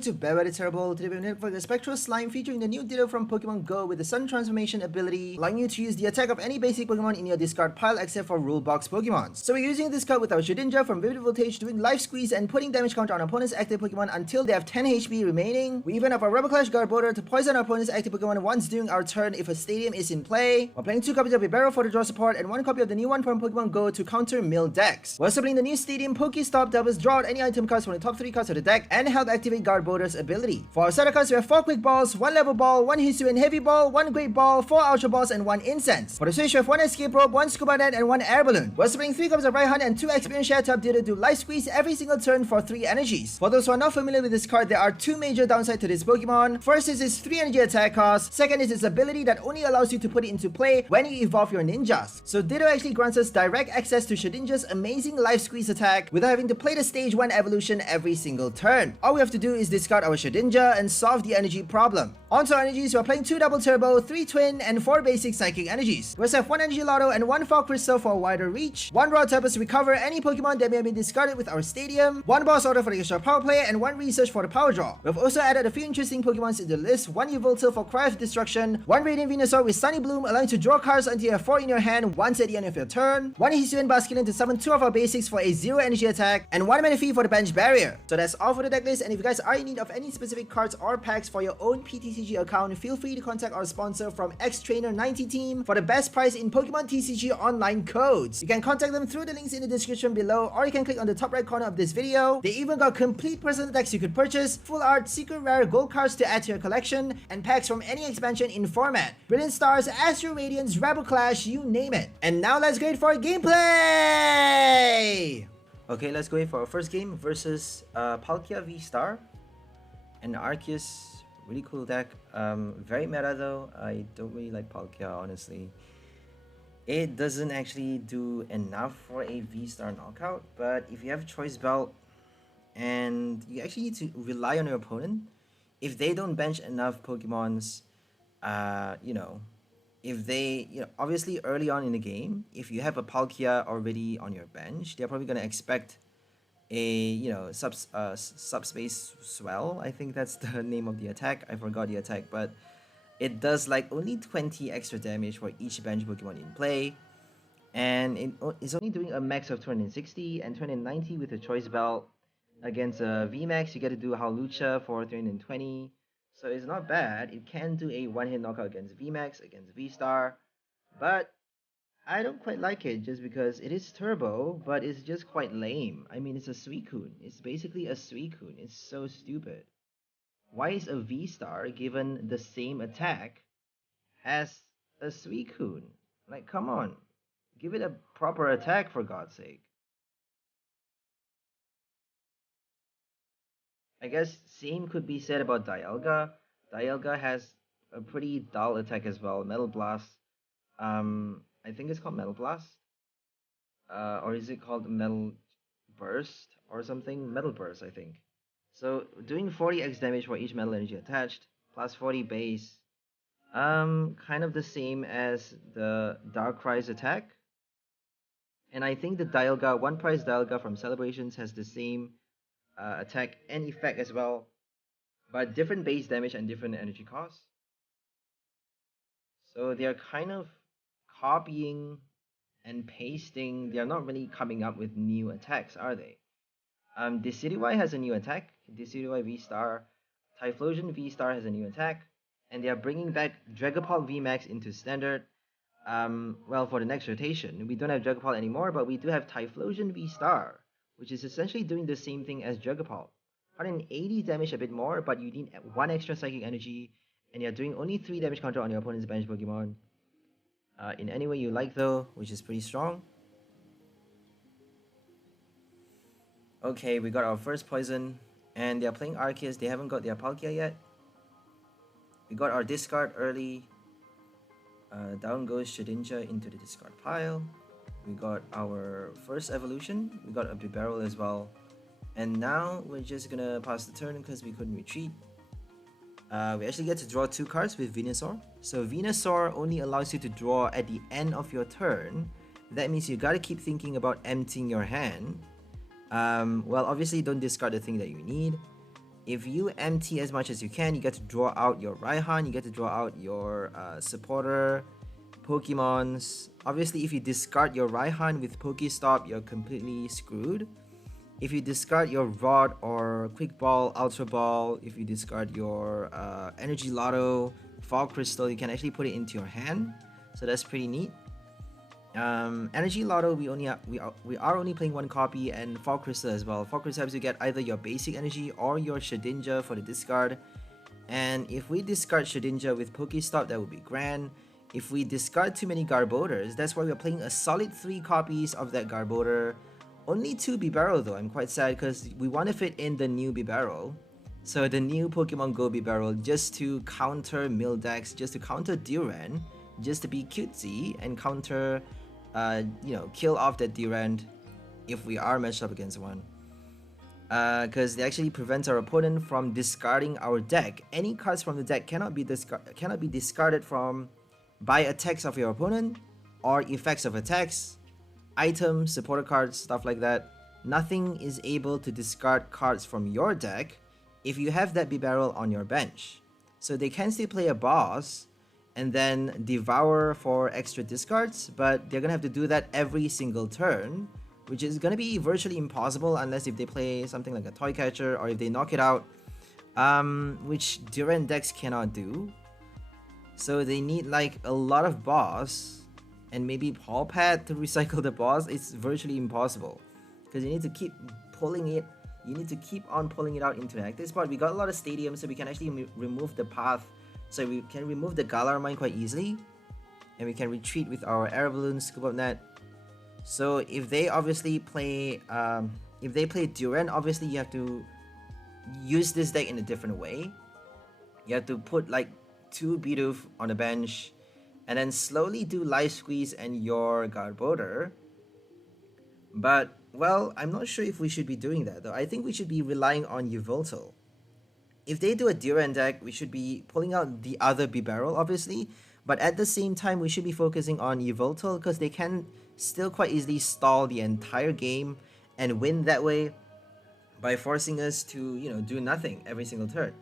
back to Vivivd Voltage. Today we're going for the Spectral Slime featuring the new Ditto from Pokemon Go with the Sun Transformation ability, allowing you to use the attack of any basic Pokemon in your discard pile except for rule box Pokemons. So we're using this card with our Shedinja from Vivivd Voltage, doing life squeeze and putting damage counter on opponent's active Pokemon until they have 10 HP remaining. We even have our Rubber Clash garbodor to poison our opponent's active Pokemon once during our turn if a stadium is in play. We're playing 2 copies of bibarel for the draw support and 1 copy of the new one from Pokemon Go to counter mill decks. We're also playing the new stadium PokeStop that will draw out any item cards from the top 3 cards of the deck and help activate Garbodor's ability. For our starter cards, we have 4 quick balls, 1 level ball, 1 Hisuian heavy ball, 1 great ball, 4 ultra balls, and 1 incense. For the switch, we have 1 escape rope, 1 scuba net, and 1 air balloon. We're also playing 3 copies of Raihan and 2 experience share to update to life squeeze every single turn for 3 energies. For those who are not familiar with this card, there are 2 major downsides to this Pokemon. First is its 3 energy attack cost. Second is its ability that only allows you to put it into play when you evolve your ninjas. So Ditto actually grants us direct access to Shedinja's amazing life squeeze attack without having to play the stage 1 evolution every single turn. All we have to do is discard our Shedinja and solve the energy problem. Onto our energies, we're playing 2 double turbo, 3 twin, and 4 basic psychic energies. We also have 1 energy lotto and 1 fall crystal for a wider reach, 1 raw turbo to recover any Pokemon that may have been discarded with our stadium, 1 boss order for the extra power play, and 1 research for the power draw. We've also added a few interesting Pokemons to the list, 1 yveltal for Cry of Destruction, 1 Radiant Venusaur with Sunny Bloom allowing you to draw cards until you have 4 in your hand once at the end of your turn, 1 Hisuian Basculin to summon 2 of our basics for a 0 energy attack, and 1 Manaphy for the bench barrier. So that's all for the deck list, and if you guys are in need of any specific cards or packs for your own PTCG account, feel free to contact our sponsor from X-Trainer90 team for the best price in Pokemon TCG online codes. You can contact them through the links in the description below, or you can click on the top right corner of this video. They even got complete personal decks you could purchase, full art, secret rare gold cards to add to your collection, and packs from any expansion in format. Brilliant Stars, Astro Radiance, Rebel Clash, you name it. And now let's go for gameplay! Okay, let's go in for our first game versus Palkia VSTAR and Arceus. Really cool deck. Very meta though. I don't really like Palkia, honestly. It doesn't actually do enough for a VSTAR knockout, but if you have Choice Belt and you actually need to rely on your opponent, if they don't bench enough Pokemons, if they, obviously early on in the game, if you have a Palkia already on your bench, they're probably going to expect a, subspace swell. I think that's the name of the attack. I forgot the attack, but it does like only 20 extra damage for each bench Pokemon in play. And it's only doing a max of 260 and 290 with a Choice Belt. Against a VMAX, you get to do 𝑑𝑗𝑙𝑎 for 320. So it's not bad. It can do a one-hit knockout against VMAX, against VSTAR, but I don't quite like it just because it is turbo, but it's just quite lame. I mean, it's a Suicune. It's basically a Suicune. It's so stupid. Why is a VSTAR given the same attack as a Suicune? Like, come on. Give it a proper attack, for God's sake. I guess same could be said about Dialga. Dialga has a pretty dull attack as well. Metal Blast. I think it's called Metal Blast. Or is it called Metal Burst or something? Metal Burst, I think. So doing 40x damage for each metal energy attached, plus 40 base. Kind of the same as the Darkrai's attack. And I think the Dialga, one price Dialga from Celebrations has the same attack and effect as well, but different base damage and different energy costs. So they are kind of copying and pasting. They are not really coming up with new attacks, are they? Decidueye has a new attack. Decidueye VSTAR, Typhlosion VSTAR has a new attack, and they are bringing back Dragapult VMAX into standard. Well, for the next rotation, we don't have Dragapult anymore, but we do have Typhlosion VSTAR, which is essentially doing the same thing as Dragapult. 180 damage, a bit more, but you need 1 extra psychic energy, and you're doing only 3 damage counter on your opponent's bench Pokemon. In any way you like though, which is pretty strong. Okay, we got our first poison, and they're playing Arceus. They haven't got their Palkia yet. We got our discard early. Down goes Shedinja into the discard pile. We got our first evolution. We got a bibarel as well. And now we're just gonna pass the turn because we couldn't retreat. We actually get to draw 2 cards with Venusaur. So Venusaur only allows you to draw at the end of your turn. That means you gotta keep thinking about emptying your hand. Well, obviously don't discard the thing that you need. If you empty as much as you can, you get to draw out your Raihan, you get to draw out your supporter Pokemons. Obviously, if you discard your Raihan with PokeStop, you're completely screwed. If you discard your Rod or Quick Ball, Ultra Ball, if you discard your Energy Lotto, Fall Crystal, you can actually put it into your hand. So that's pretty neat. Energy Lotto, we are only playing one copy, and Fall Crystal as well. Fall Crystal helps you get either your basic energy or your Shedinja for the discard. And if we discard Shedinja with PokeStop, that would be grand. If we discard too many Garbodors, that's why we're playing a solid 3 copies of that Garbodor. Only 2 bibarel though. I'm quite sad because we want to fit in the new bibarel. So the new Pokemon Go bibarel, just to counter Mildex, just to counter Duran, just to be cutesy and counter, kill off that Duran if we are matched up against one. Because it actually prevents our opponent from discarding our deck. Any cards from the deck cannot be discarded by attacks of your opponent or effects of attacks, items, supporter cards, stuff like that. Nothing is able to discard cards from your deck if you have that bibarel on your bench. So they can still play a boss and then devour for extra discards, but they're gonna have to do that every single turn, which is gonna be virtually impossible unless if they play something like a toy catcher or if they knock it out, which Duran decks cannot do. So they need like a lot of boss and maybe Paw Pad to recycle the boss. It's virtually impossible because you need to keep pulling it. You need to keep on pulling it out into the active spot. We got a lot of stadiums, so we can actually remove the path. So we can remove the Galar Mine quite easily, and we can retreat with our Air Balloon, Scoop Up Net. So if they obviously play, Duran, obviously you have to use this deck in a different way. You have to put like 2 Bidoof on the bench, and then slowly do Life Squeeze and your Garbodor. But, well, I'm not sure if we should be doing that though. I think we should be relying on yveltal. If they do a Duran deck, we should be pulling out the other bibarel, obviously. But at the same time, we should be focusing on yveltal because they can still quite easily stall the entire game and win that way by forcing us to, do nothing every single turn.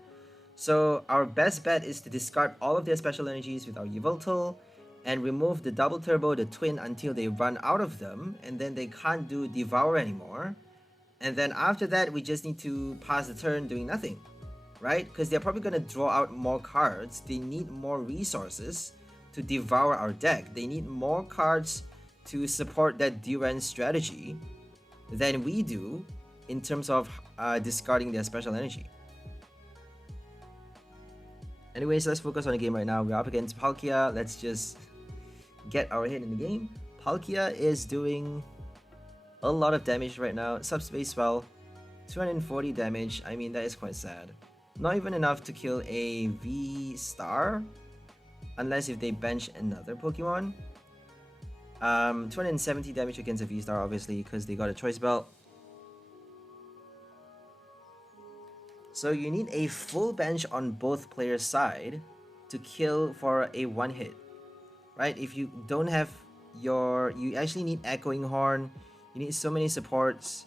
So our best bet is to discard all of their special energies with our yveltal and remove the double turbo, the twin, until they run out of them, and then they can't do devour anymore. And then after that, we just need to pass the turn doing nothing, right? Because they're probably gonna draw out more cards. They need more resources to devour our deck. They need more cards to support that Duran strategy than we do in terms of discarding their special energy. Anyways, let's focus on the game right now. We're up against Palkia. Let's just get our head in the game. Palkia is doing a lot of damage right now. Subspace Spell, 240 damage. I mean, that is quite sad. Not even enough to kill a VSTAR, unless if they bench another Pokemon. 270 damage against a VSTAR, obviously, because they got a Choice Belt. So you need a full bench on both players' side to kill for a one hit, right? If you don't have you actually need Echoing Horn. You need so many supports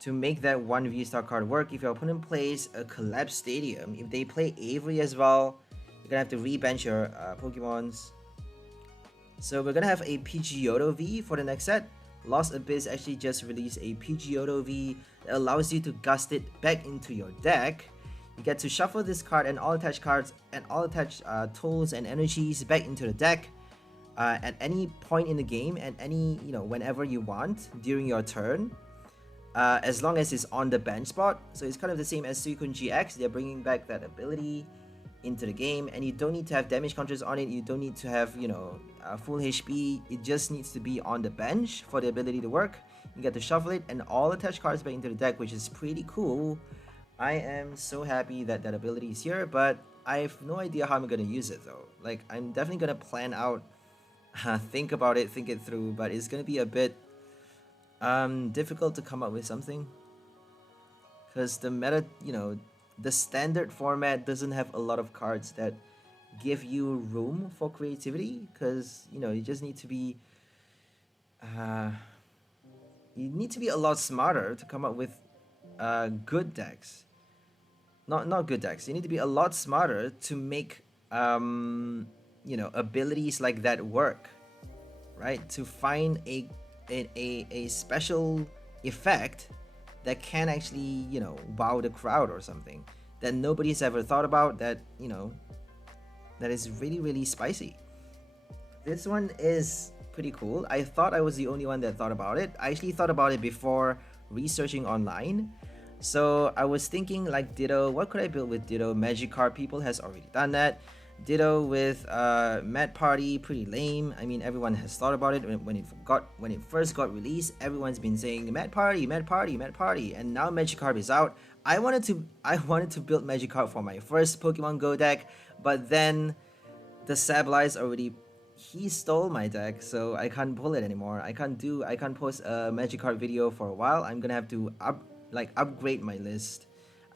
to make that one V-Star card work. If your opponent plays a Collapse Stadium, if they play Avery as well, you're gonna have to re-bench your Pokemons. So we're gonna have a Pidgeotto V for the next set. Lost Abyss actually just released a Pidgeotto V that allows you to gust it back into your deck. You get to shuffle this card and all attached cards and all attached tools and energies back into the deck at any point in the game, at any, whenever you want during your turn, as long as it's on the bench spot. So it's kind of the same as Suicune GX. They're bringing back that ability into the game, and you don't need to have damage counters on it. You don't need to have, full HP. It just needs to be on the bench for the ability to work. You get to shuffle it and all attached cards back into the deck, which is pretty cool. I am so happy that that ability is here, but I have no idea how I'm gonna use it though. Like, I'm definitely gonna plan out, think about it, think it through, but it's gonna be a bit difficult to come up with something, because the meta, the standard format doesn't have a lot of cards that give you room for creativity, because you just need to be a lot smarter to come up with good decks. not good decks. You need to be a lot smarter to make you know, abilities like that work, right? To find a special effect that can actually, you know, wow the crowd or something that nobody's ever thought about, that, you know, that is really, really spicy. This one is pretty cool. I thought I was the only one that thought about it. I actually thought about it before researching online. So I was thinking like Ditto, what could I build with Ditto? Magikarp, people has already done that. Ditto with Mad Party, pretty lame. I mean, everyone has thought about it when it first got released. Everyone's been saying Mad Party, Mad Party, Mad Party, and now Magikarp is out. I wanted to build Magikarp for my first Pokemon Go deck, but then the Sableye already, he stole my deck, so I can't pull it anymore. I can't post a Magikarp video for a while. I'm gonna have to upgrade my list.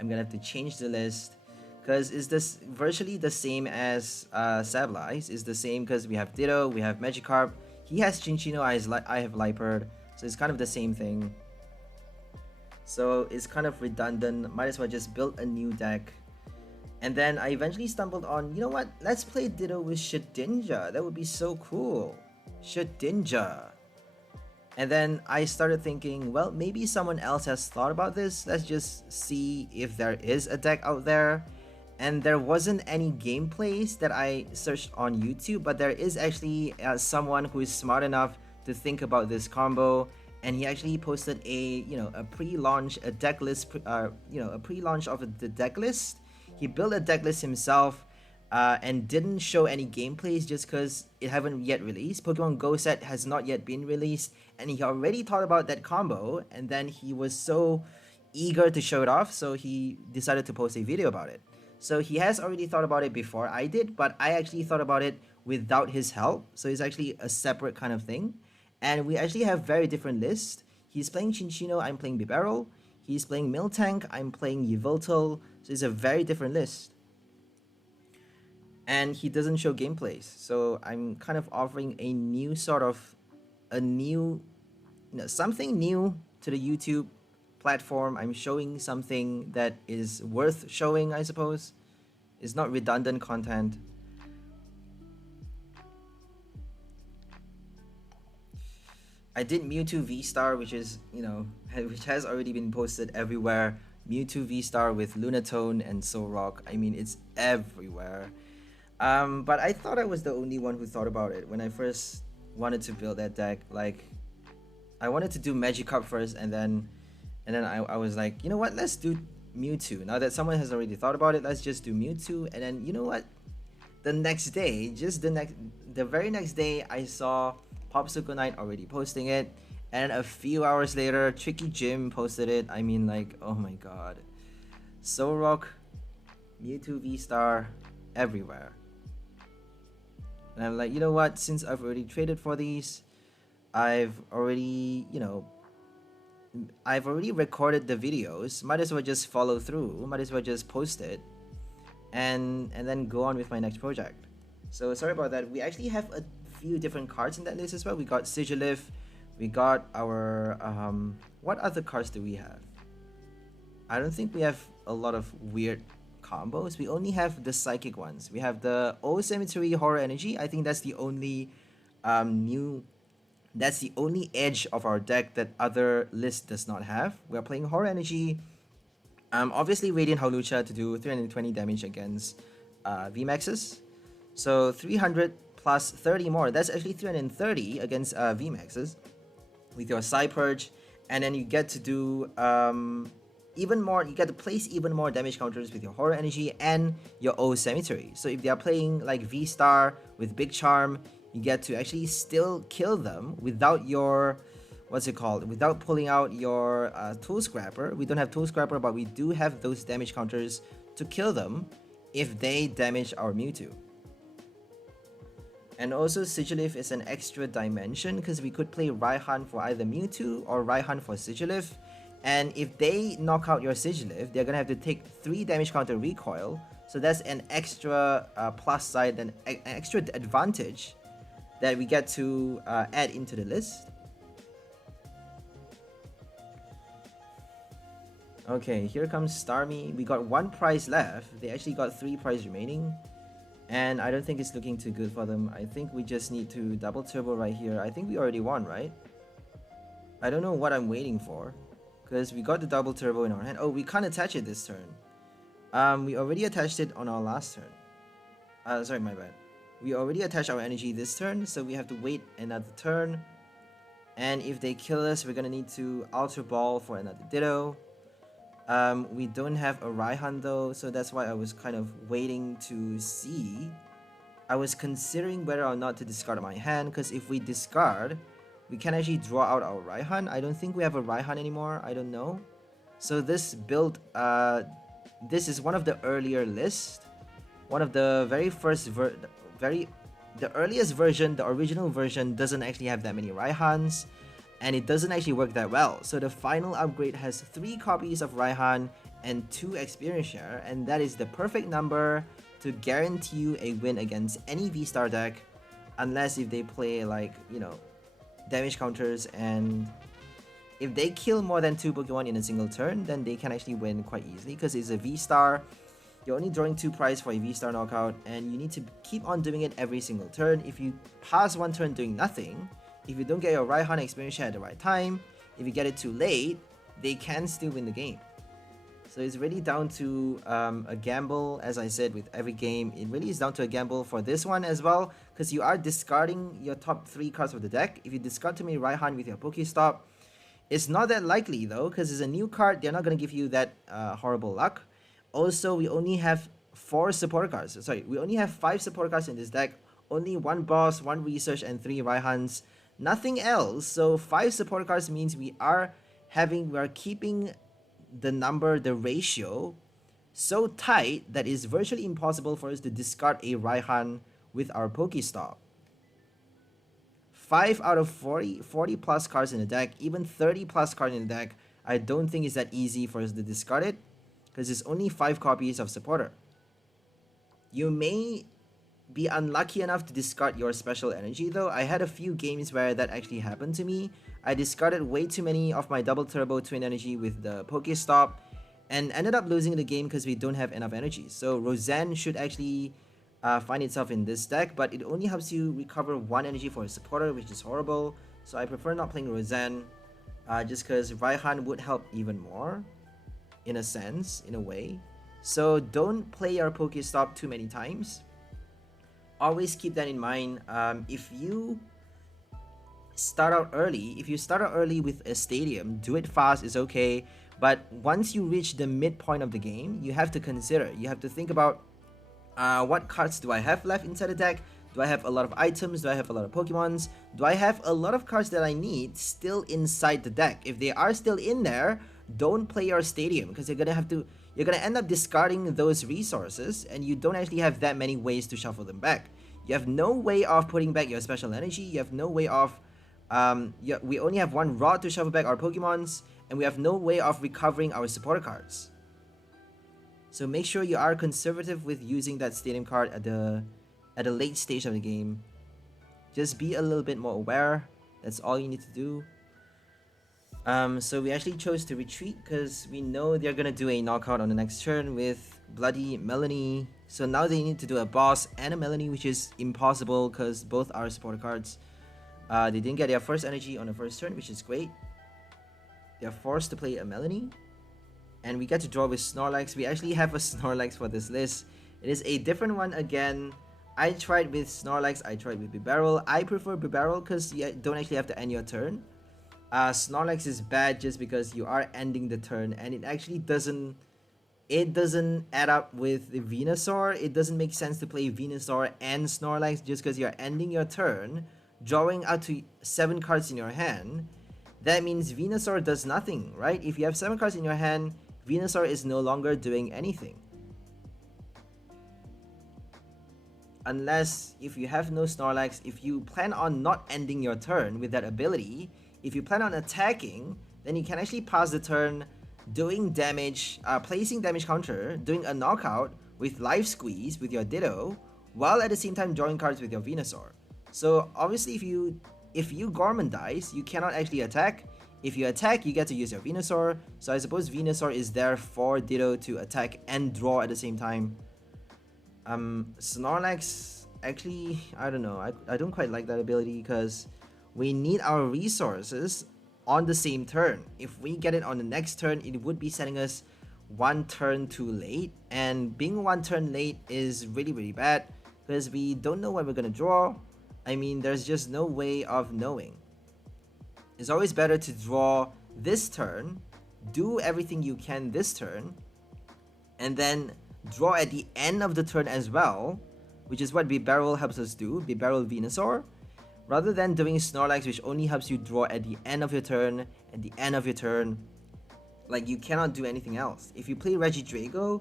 I'm gonna have to change the list, because is this virtually the same as Sableye? Is the same, because we have Ditto, we have Magikarp. He has Chinchino, I have Liepard, so it's kind of the same thing. So it's kind of redundant. Might as well just build a new deck. And then I eventually stumbled on, you know what? Let's play Ditto with Shedinja. That would be so cool. Shedinja. And then I started thinking, well, maybe someone else has thought about this. Let's just see if there is a deck out there. And there wasn't any gameplays that I searched on YouTube, but there is actually someone who is smart enough to think about this combo. And he actually posted a pre-launch, a deck list, a pre-launch of the deck list. He built a deck list himself and didn't show any gameplays just because it haven't yet released. Pokemon Go set has not yet been released, and he already thought about that combo, and then he was so eager to show it off, so he decided to post a video about it. So he has already thought about it before I did, but I actually thought about it without his help, so it's actually a separate kind of thing. And we actually have very different lists. He's playing Chinchino, I'm playing Bibarel. He's playing Miltank, I'm playing yveltal. So it's a very different list. And he doesn't show gameplays. So I'm kind of offering a new something new to the YouTube platform. I'm showing something that is worth showing, I suppose. It's not redundant content. I did Mewtwo VSTAR, which is, which has already been posted everywhere. Mewtwo VSTAR with Lunatone and Solrock. I mean, it's everywhere. But I thought I was the only one who thought about it when I first wanted to build that deck. Like, I wanted to do Magikarp first, and then I was like, you know what? Let's do Mewtwo. Now that someone has already thought about it, let's just do Mewtwo. And then, you know what? The next day, the very next day, I saw Popsicle Knight already posting it, and a few hours later, Tricky Jim posted it. I mean, like, oh my god. Solrock, Mewtwo VSTAR, everywhere. And I'm like, you know what? Since I've already traded for these, I've already recorded the videos. Might as well just follow through. Might as well just post it, and then go on with my next project. So sorry about that. We actually have a few different cards in that list as well. We got Sigilyph, we got our what other cards do we have? I don't think we have a lot of weird combos. We only have the psychic ones. We have the O Cemetery Horror Energy. I think that's the only that's the only edge of our deck that other list does not have. We're playing Horror Energy, obviously Radiant Hawlucha to do 320 damage against VMAXs. So 300 plus 30 more. That's actually 330 against VMAXs with your Psypurge, and then you get to do even more. You get to place even more damage counters with your Horror Energy and your O Cemetery. So if they are playing like VSTAR with Big Charm, you get to actually still kill them without your without pulling out your Tool Scrapper. We don't have Tool Scrapper, but we do have those damage counters to kill them if they damage our Mewtwo. And also Sigilyph is an extra dimension because we could play Raihan for either Mewtwo or Raihan for Sigilyph. And if they knock out your Sigilyph, they're gonna have to take 3 damage counter recoil. So that's an extra plus side, an extra advantage that we get to add into the list. Okay, here comes Starmie. We got 1 prize left. They actually got 3 prize remaining. And I don't think it's looking too good for them. I think we just need to double turbo right here. I think we already won, right? I don't know what I'm waiting for. Because we got the double turbo in our hand. Oh, we can't attach it this turn. We already attached it on our last turn. Sorry, my bad. We already attached our energy this turn, so we have to wait another turn. And if they kill us, we're gonna need to Ultra Ball for another Ditto. We don't have a Raihan though, so that's why I was kind of waiting to see. I was considering whether or not to discard my hand, because if we discard, we can actually draw out our Raihan. I don't think we have a Raihan anymore, I don't know. So this build, this is one of the earlier lists. One of the very first, the earliest version, the original version, doesn't actually have that many Raihans, and it doesn't actually work that well. So the final upgrade has 3 copies of Raihan and 2 experience share, and that is the perfect number to guarantee you a win against any V-Star deck, unless if they play like, you know, damage counters, and if they kill more than 2 Pokemon in a single turn, then they can actually win quite easily, because it's a V-Star. You're only drawing 2 prize for a V-Star knockout, and you need to keep on doing it every single turn. If you pass 1 turn doing nothing, if you don't get your Raihan experience share at the right time, if you get it too late, they can still win the game. So it's really down to a gamble, as I said with every game. It really is down to a gamble for this one as well, because you are discarding your top 3 cards of the deck. If you discard too many Raihan with your PokeStop, it's not that likely though, because it's a new card. They're not going to give you that horrible luck. Also, we only have 4 supporter cards. Sorry, we only have 5 supporter cards in this deck. Only 1 boss, 1 research, and 3 Raihans. Nothing else. So 5 supporter cards means we are keeping the ratio so tight that it's virtually impossible for us to discard a Raihan with our PokeStop. 5 out of 40 plus cards in the deck, even 30 plus cards in the deck, I don't think it's that easy for us to discard it, because it's only 5 copies of supporter. You may be unlucky enough to discard your special energy though. I had a few games where that actually happened to me. I discarded way too many of my double turbo twin energy with the PokeStop and ended up losing the game because we don't have enough energy. So Roseanne should actually find itself in this deck, but it only helps you recover 1 energy for a supporter, which is horrible. So I prefer not playing Roseanne, just because Raihan would help even more, in a sense, in a way. So don't play your PokeStop too many times. Always keep that in mind. If you start out early with a stadium, do it fast, is okay. But once you reach the midpoint of the game, you have to consider, you have to think about what cards do I have left inside the deck? Do I have a lot of items? Do I have a lot of Pokemons? Do I have a lot of cards that I need still inside the deck? If they are still in there, don't play your stadium, because you're gonna end up discarding those resources, and you don't actually have that many ways to shuffle them back. You have no way of putting back your special energy. You have no way of we only have 1 rod to shuffle back our Pokemons, and we have no way of recovering our supporter cards. So make sure you are conservative with using that stadium card at the late stage of the game. Just be a little bit more aware. That's all you need to do. So we actually chose to retreat because we know they're gonna do a knockout on the next turn with Bloody Melanie. So now they need to do a boss and a Melanie, which is impossible because both are supporter cards. They didn't get their first energy on the first turn, which is great. They're forced to play a Melanie. And we get to draw with Snorlax. We actually have a Snorlax for this list. It is a different one again. I tried with Snorlax, I tried with Bibarel. I prefer Bibarel because you don't actually have to end your turn. Snorlax is bad just because you are ending the turn, and it actually doesn't add up with the Venusaur. It doesn't make sense to play Venusaur and Snorlax just because you're ending your turn, drawing out to 7 cards in your hand. That means Venusaur does nothing, right? If you have 7 cards in your hand, Venusaur is no longer doing anything. Unless, if you have no Snorlax, if you plan on not ending your turn with that ability, if you plan on attacking, then you can actually pass the turn doing damage, placing damage counter, doing a knockout with Life Squeeze with your Ditto, while at the same time drawing cards with your Venusaur. So obviously if you Gorman dies, you cannot actually attack. If you attack, you get to use your Venusaur. So I suppose Venusaur is there for Ditto to attack and draw at the same time. Snorlax, actually, I don't know. I don't quite like that ability because we need our resources on the same turn. If we get it on the next turn, it would be setting us one turn too late. And being one turn late is really, really bad because we don't know what we're going to draw. I mean, there's just no way of knowing. It's always better to draw this turn, do everything you can this turn, and then draw at the end of the turn as well, which is what Bibarel helps us do, Bibarel Venusaur, rather than doing Snorlax, which only helps you draw at the end of your turn, at the end of your turn. Like, you cannot do anything else. If you play Regidrago,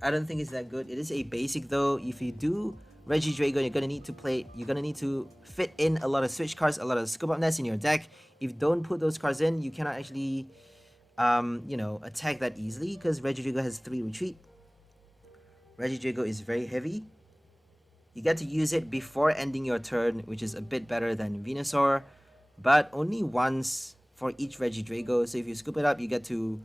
I don't think it's that good. It is a basic though. If you do Regidrago, you're gonna need to fit in a lot of switch cards, a lot of scoop up nets in your deck. If you don't put those cards in, you cannot actually you know, attack that easily because Regidrago has 3 retreat. Regidrago is very heavy. You get to use it before ending your turn, which is a bit better than Venusaur, but only once for each Regidrago. So if you scoop it up, you get to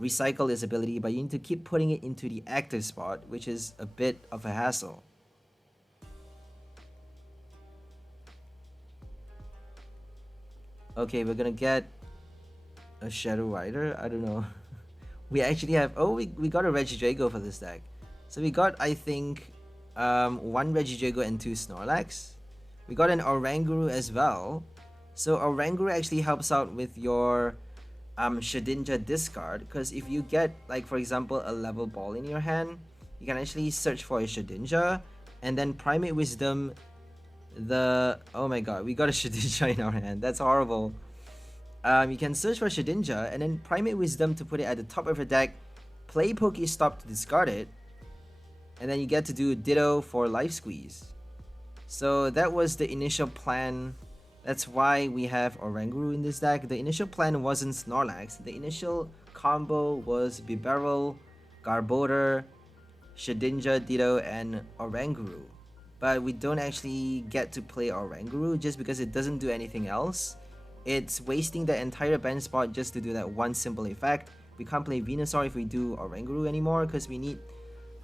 recycle this ability, but you need to keep putting it into the active spot, which is a bit of a hassle. Okay, we're gonna get a Shadow Rider. I don't know. We actually have... Oh, we got a Regidrago for this deck. So we got, I think, 1 Regidrago and 2 Snorlax. We got an Oranguru as well. So Oranguru actually helps out with your Shedinja discard. Because if you get, like, for example, a level ball in your hand, you can actually search for a Shedinja. And then Primate Wisdom... Oh my god, we got a Shedinja in our hand. That's horrible. You can search for Shedinja and then Primate Wisdom to put it at the top of your deck, play PokeStop to discard it, and then you get to do Ditto for Life Squeeze. So that was the initial plan. That's why we have Oranguru in this deck. The initial plan wasn't Snorlax. The initial combo was Bibarel, Garbodor, Shedinja, Ditto, and Oranguru. But we don't actually get to play Oranguru just because it doesn't do anything else. It's wasting the entire bench spot just to do that one simple effect. We can't play Venusaur if we do Oranguru anymore because we need...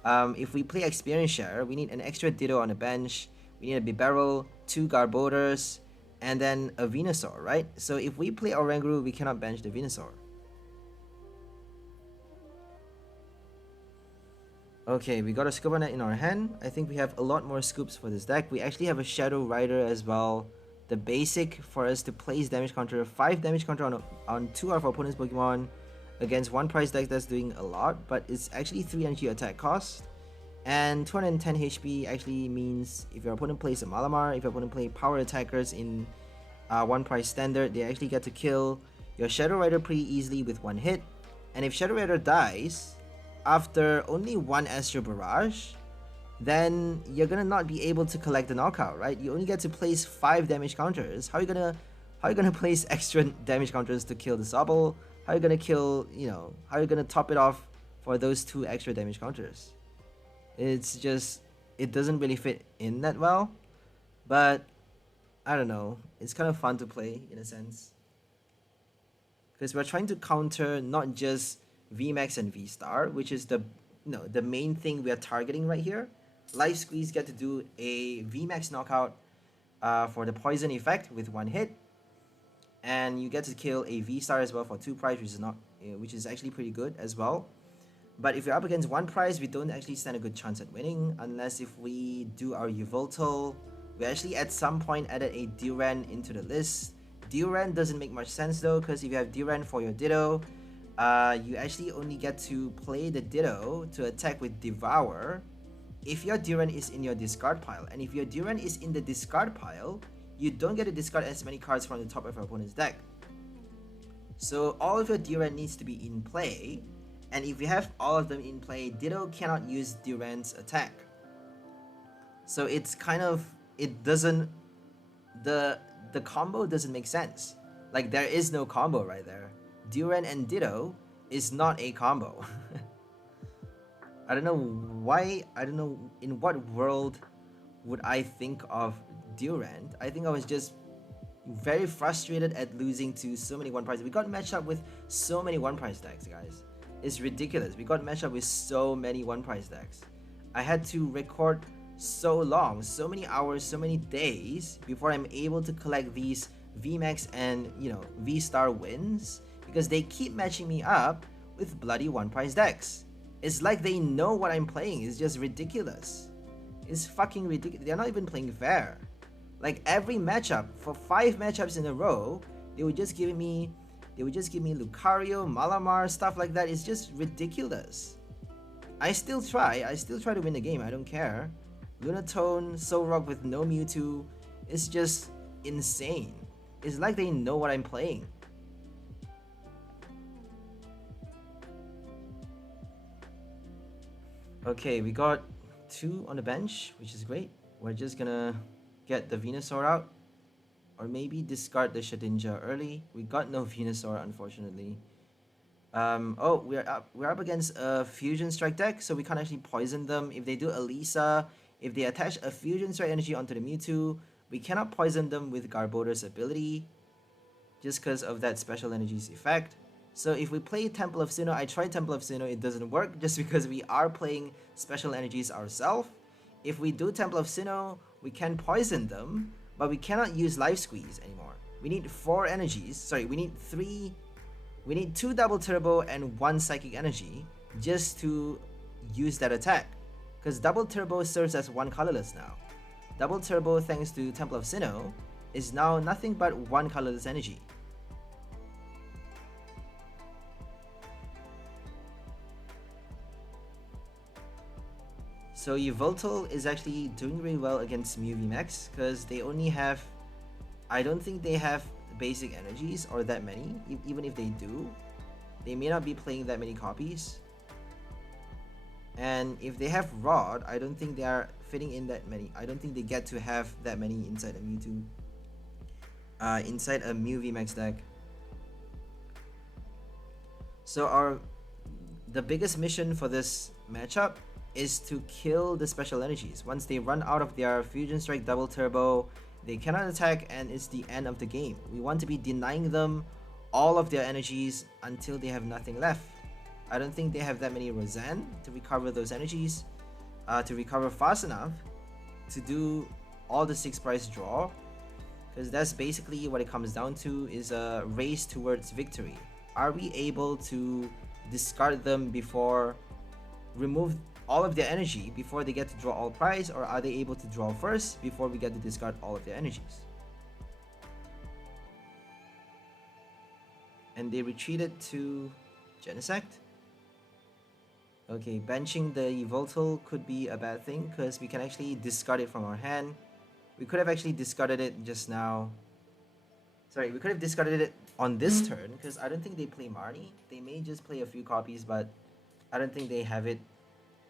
if we play Experience Share, we need an extra Ditto on the bench. We need a Bibarel, 2 Garbodors, and then a Venusaur, right? So if we play Oranguru, we cannot bench the Venusaur. Okay, we got a Scoop Net in our hand. I think we have a lot more scoops for this deck. We actually have a Shadow Rider as well. The basic for us to place damage counter, 5 damage counter on 2 of our opponent's Pokemon against 1 price deck that's doing a lot, but it's actually 3 energy attack cost. And 210 HP actually means if your opponent plays a Malamar, if your opponent plays power attackers in 1 price standard, they actually get to kill your Shadow Rider pretty easily with 1 hit. And if Shadow Rider dies after only 1 Astral Barrage, then you're gonna not be able to collect the knockout, right? You only get to place 5 damage counters. How are you gonna place extra damage counters to kill the Sobble? How are you gonna kill, you know, how are you gonna top it off for those 2 extra damage counters? It's just, it doesn't really fit in that well, but I don't know, it's kind of fun to play in a sense. Because we're trying to counter not just VMAX and V-Star, which is the main thing we are targeting right here. Life Squeeze get to do a VMAX knockout for the poison effect with 1 hit, and you get to kill a V-Star as well for 2 price, which is actually pretty good as well. But if you're up against 1 price, we don't actually stand a good chance at winning unless if we do our yveltal. We actually at some point added a Duran into the list. Duran doesn't make much sense though, because if you have Duran for your Ditto, you actually only get to play the Ditto to attack with Devour if your Duran is in your discard pile. And if your Duran is in the discard pile, you don't get to discard as many cards from the top of your opponent's deck. So all of your Duran needs to be in play, and if you have all of them in play, Ditto cannot use Duran's attack. So it's kind of, it doesn't, the combo doesn't make sense. Like, there is no combo right there. Duran and Ditto is not a combo. I don't know why, I don't know in what world would I think of Durant. I think I was just, very frustrated at losing to so many one prize. We got matched up with so many one prize decks, guys. It's ridiculous. We got matched up with so many one prize decks. I had to record so long, so many hours, so many days before I'm able to collect these VMAX and V-Star wins, because they keep matching me up with bloody one prize decks. It's like they know what I'm playing. It's just ridiculous. It's fucking ridiculous. They're not even playing fair. Like every matchup, for 5 matchups in a row, they would just give me Lucario, Malamar, stuff like that. It's just ridiculous. I still try to win the game. I don't care. Lunatone, Solrock with no Mewtwo. It's just insane. It's like they know what I'm playing. Okay, we got 2 on the bench, which is great. We're just gonna get the Venusaur out, or maybe discard the Shedinja early. We got no Venusaur, unfortunately. Oh, we're up against a Fusion Strike deck, so we can't actually poison them. If they do Elisa, if they attach a Fusion Strike energy onto the Mewtwo, we cannot poison them with Garbodor's ability, just because of that special energy's effect. So if we play Temple of Sinnoh, I tried Temple of Sinnoh, it doesn't work, just because we are playing special energies ourselves. If we do Temple of Sinnoh, we can poison them, but we cannot use Life Squeeze anymore. We need 4 energies. Sorry, we need 3. We need 2 Double Turbo and 1 Psychic Energy just to use that attack. Because Double Turbo serves as 1 colorless now. Double Turbo, thanks to Temple of Sinnoh, is now nothing but 1 colorless energy. So yveltal is actually doing really well against VMAX because they only have, I don't think they have basic energies or that many. Even if they do, they may not be playing that many copies. And if they have Rod, I don't think they are fitting in that many. I don't think they get to have that many inside a Mewtwo, inside a Mew VMAX deck. So the biggest mission for this matchup is to kill the special energies. Once they run out of their Fusion Strike Double Turbo, they cannot attack and it's the end of the game. We want to be denying them all of their energies until they have nothing left. I don't think they have that many Roseanne to recover those energies, to recover fast enough to do all the 6 prize draw, because that's basically what it comes down to, is a race towards victory. Are we able to discard them before, remove all of their energy before they get to draw all prize, or are they able to draw first before we get to discard all of their energies? And they retreated to Genesect. Okay, benching the yveltal could be a bad thing because we can actually discard it from our hand. We could have actually discarded it just now. Sorry, we could have discarded it on this turn because I don't think they play Marnie. They may just play a few copies, but I don't think they have it.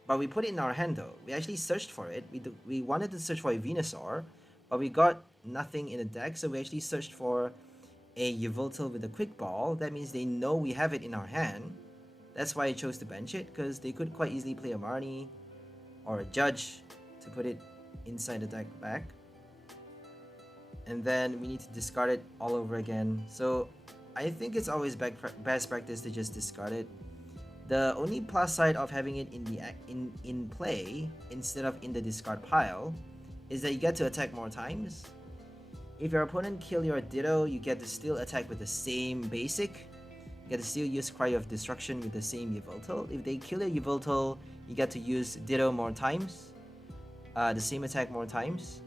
But we put it in our hand though. We actually searched for it. We wanted to search for a Venusaur, but we got nothing in the deck, so we actually searched for a yveltal with a quick ball. That means they know we have it in our hand. That's why I chose to bench it, because they could quite easily play a Marnie or a Judge to put it inside the deck back. And then we need to discard it all over again. So I think it's always best practice to just discard it. The only plus side of having it in play instead of in the discard pile is that you get to attack more times. If your opponent kill your Ditto, you get to still attack with the same basic. You get to still use Cry of Destruction with the same yveltal. If they kill your yveltal, you get to use Ditto more times, the same attack more times.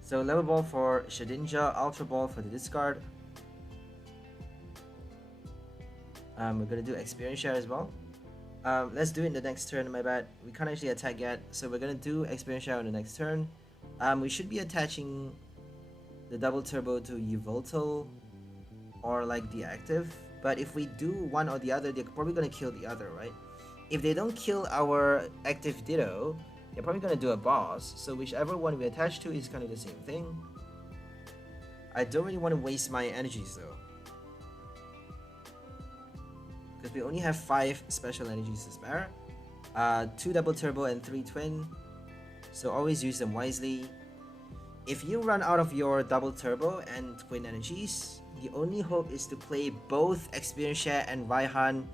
So Level Ball for Shedinja, Ultra Ball for the discard. We're gonna do Experience Share as well. Let's do it in the next turn, my bad. We can't actually attack yet, so we're gonna do Experience Share on the next turn. We should be attaching the Double Turbo to yveltal or like deactive, but if we do one or the other, they're probably gonna kill the other, right? If they don't kill our active Ditto, they're probably gonna do a boss, so whichever one we attach to is kind of the same thing. I don't really want to waste my energies though, because we only have 5 special energies to spare, 2 Double Turbo and 3 Twin, so always use them wisely. If you run out of your double turbo and twin energies, the only hope is to play both experience share and Raihan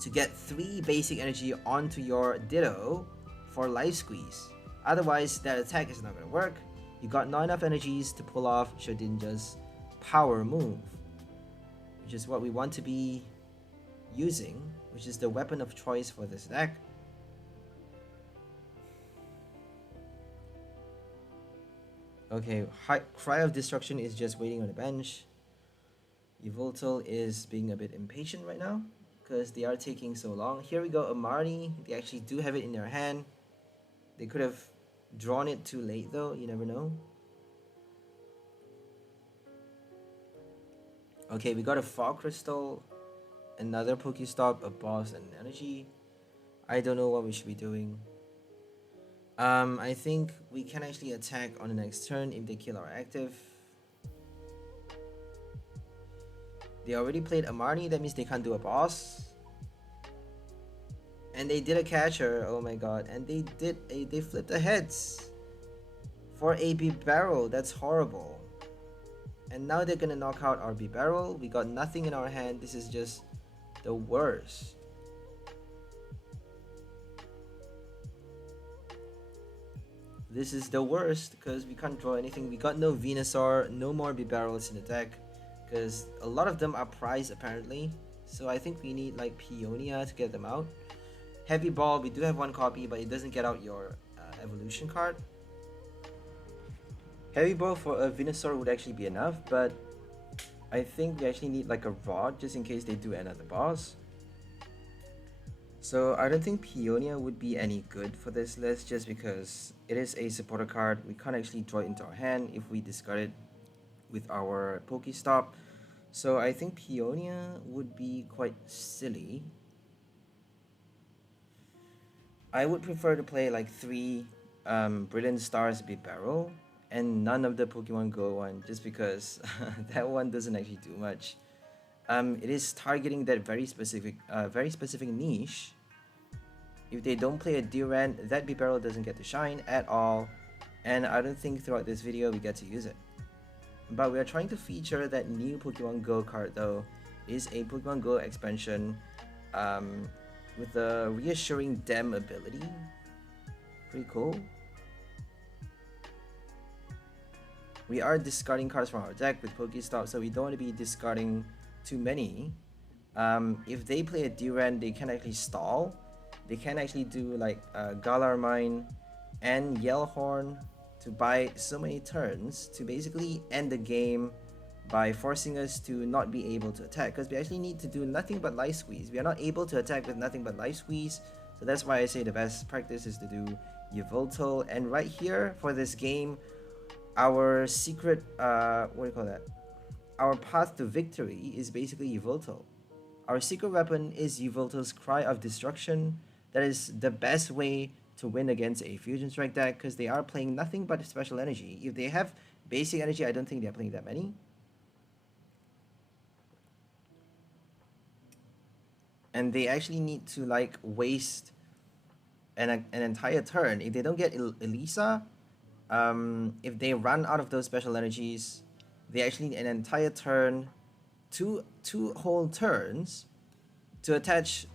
to get 3 basic energy onto your Ditto for life squeeze. Otherwise, that attack is not going to work. You got not enough energies to pull off Shedinja's power move, which is what we want to be using, which is the weapon of choice for this deck. Okay, Cry of Destruction is just waiting on the bench. Yveltal is being a bit impatient right now because they are taking so long. Here we go, Amarni. They actually do have it in their hand. They could have drawn it too late though, you never know. Okay, we got a Fog Crystal, another PokeStop, a Boss, and Energy. I don't know what we should be doing. I think we can actually attack on the next turn if they kill our active. They already played Amarni, that means they can't do a boss. And they did a catcher, oh my god, and they flipped the heads for a bibarel. That's horrible. And now they're gonna knock out our bibarel. We got nothing in our hand. This is just the worst. This is the worst because we can't draw anything. We got no Venusaur, no more bibarels in the deck because a lot of them are prized apparently. So I think we need like Peonia to get them out. Heavy Ball, we do have 1 copy, but it doesn't get out your evolution card. Heavy Ball for a Venusaur would actually be enough, but I think we actually need like a Rod just in case they do another boss. So I don't think Peonia would be any good for this list just because it is a supporter card. We can't actually draw it into our hand if we discard it with our PokeStop. So I think Peonia would be quite silly. I would prefer to play like 3 Brilliant Stars bibarel and none of the Pokemon Go one just because that one doesn't actually do much. It is targeting that very specific niche. If they don't play a Durant, that bibarel doesn't get to shine at all, and I don't think throughout this video we get to use it. But we are trying to feature that new Pokemon Go card though. It is a Pokemon Go expansion with the reassuring 𝑷𝑻𝑪𝑮𝑶 ability. Pretty cool. We are discarding cards from our deck with PokeStop, so we don't want to be discarding too many. If they play a Durant, they can actually stall. They can actually do like Galarmine and Yellhorn to buy so many turns to basically end the game by forcing us to not be able to attack, because we actually need to do nothing but life squeeze. We are not able to attack with nothing but life squeeze, so that's why I say the best practice is to do Yveltal. And right here for this game, our secret what do you call that, our path to victory is basically Yveltal. Our secret weapon is Yveltal's Cry of Destruction. That is the best way to win against a Fusion Strike deck because they are playing nothing but special energy. If they have basic energy, I don't think they're playing that many. And they actually need to like waste an entire turn. If they don't get Elisa, if they run out of those special energies, they actually need an entire turn, two whole turns to attach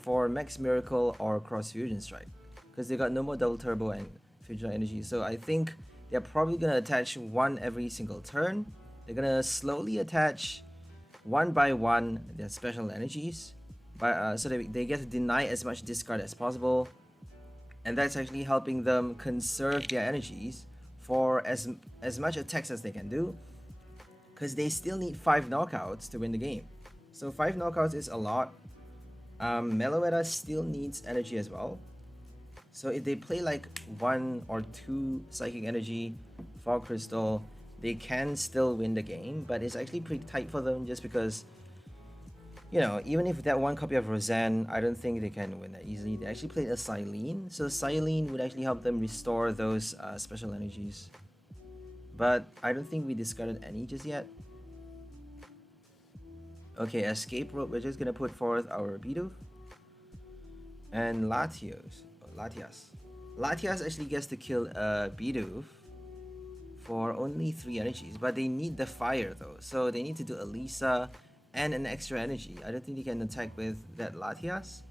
for Max Miracle or Cross Fusion Strike, because they got no more double turbo and fusion energy. So I think they're probably gonna attach 1 every single turn. They're gonna slowly attach 1 by 1 their special energies, so that they get to deny as much discard as possible, and that's actually helping them conserve their energies for as much attacks as they can do, because they still need 5 knockouts to win the game. So 5 knockouts is a lot. Meloetta still needs energy as well. So if they play like 1 or 2 Psychic Energy, Fog Crystal, they can still win the game, but it's actually pretty tight for them just because, you know, even if that 1 copy of Roseanne, I don't think they can win that easily. They actually played a Silene, so Silene would actually help them restore those special energies. But I don't think we discarded any just yet. Okay, Escape Rope, we're just gonna put forth our Bidoof. And Latias actually gets to kill Bidoof for only 3 energies, but they need the fire though, so they need to do Elisa and an extra energy. I don't think they can attack with that Latias.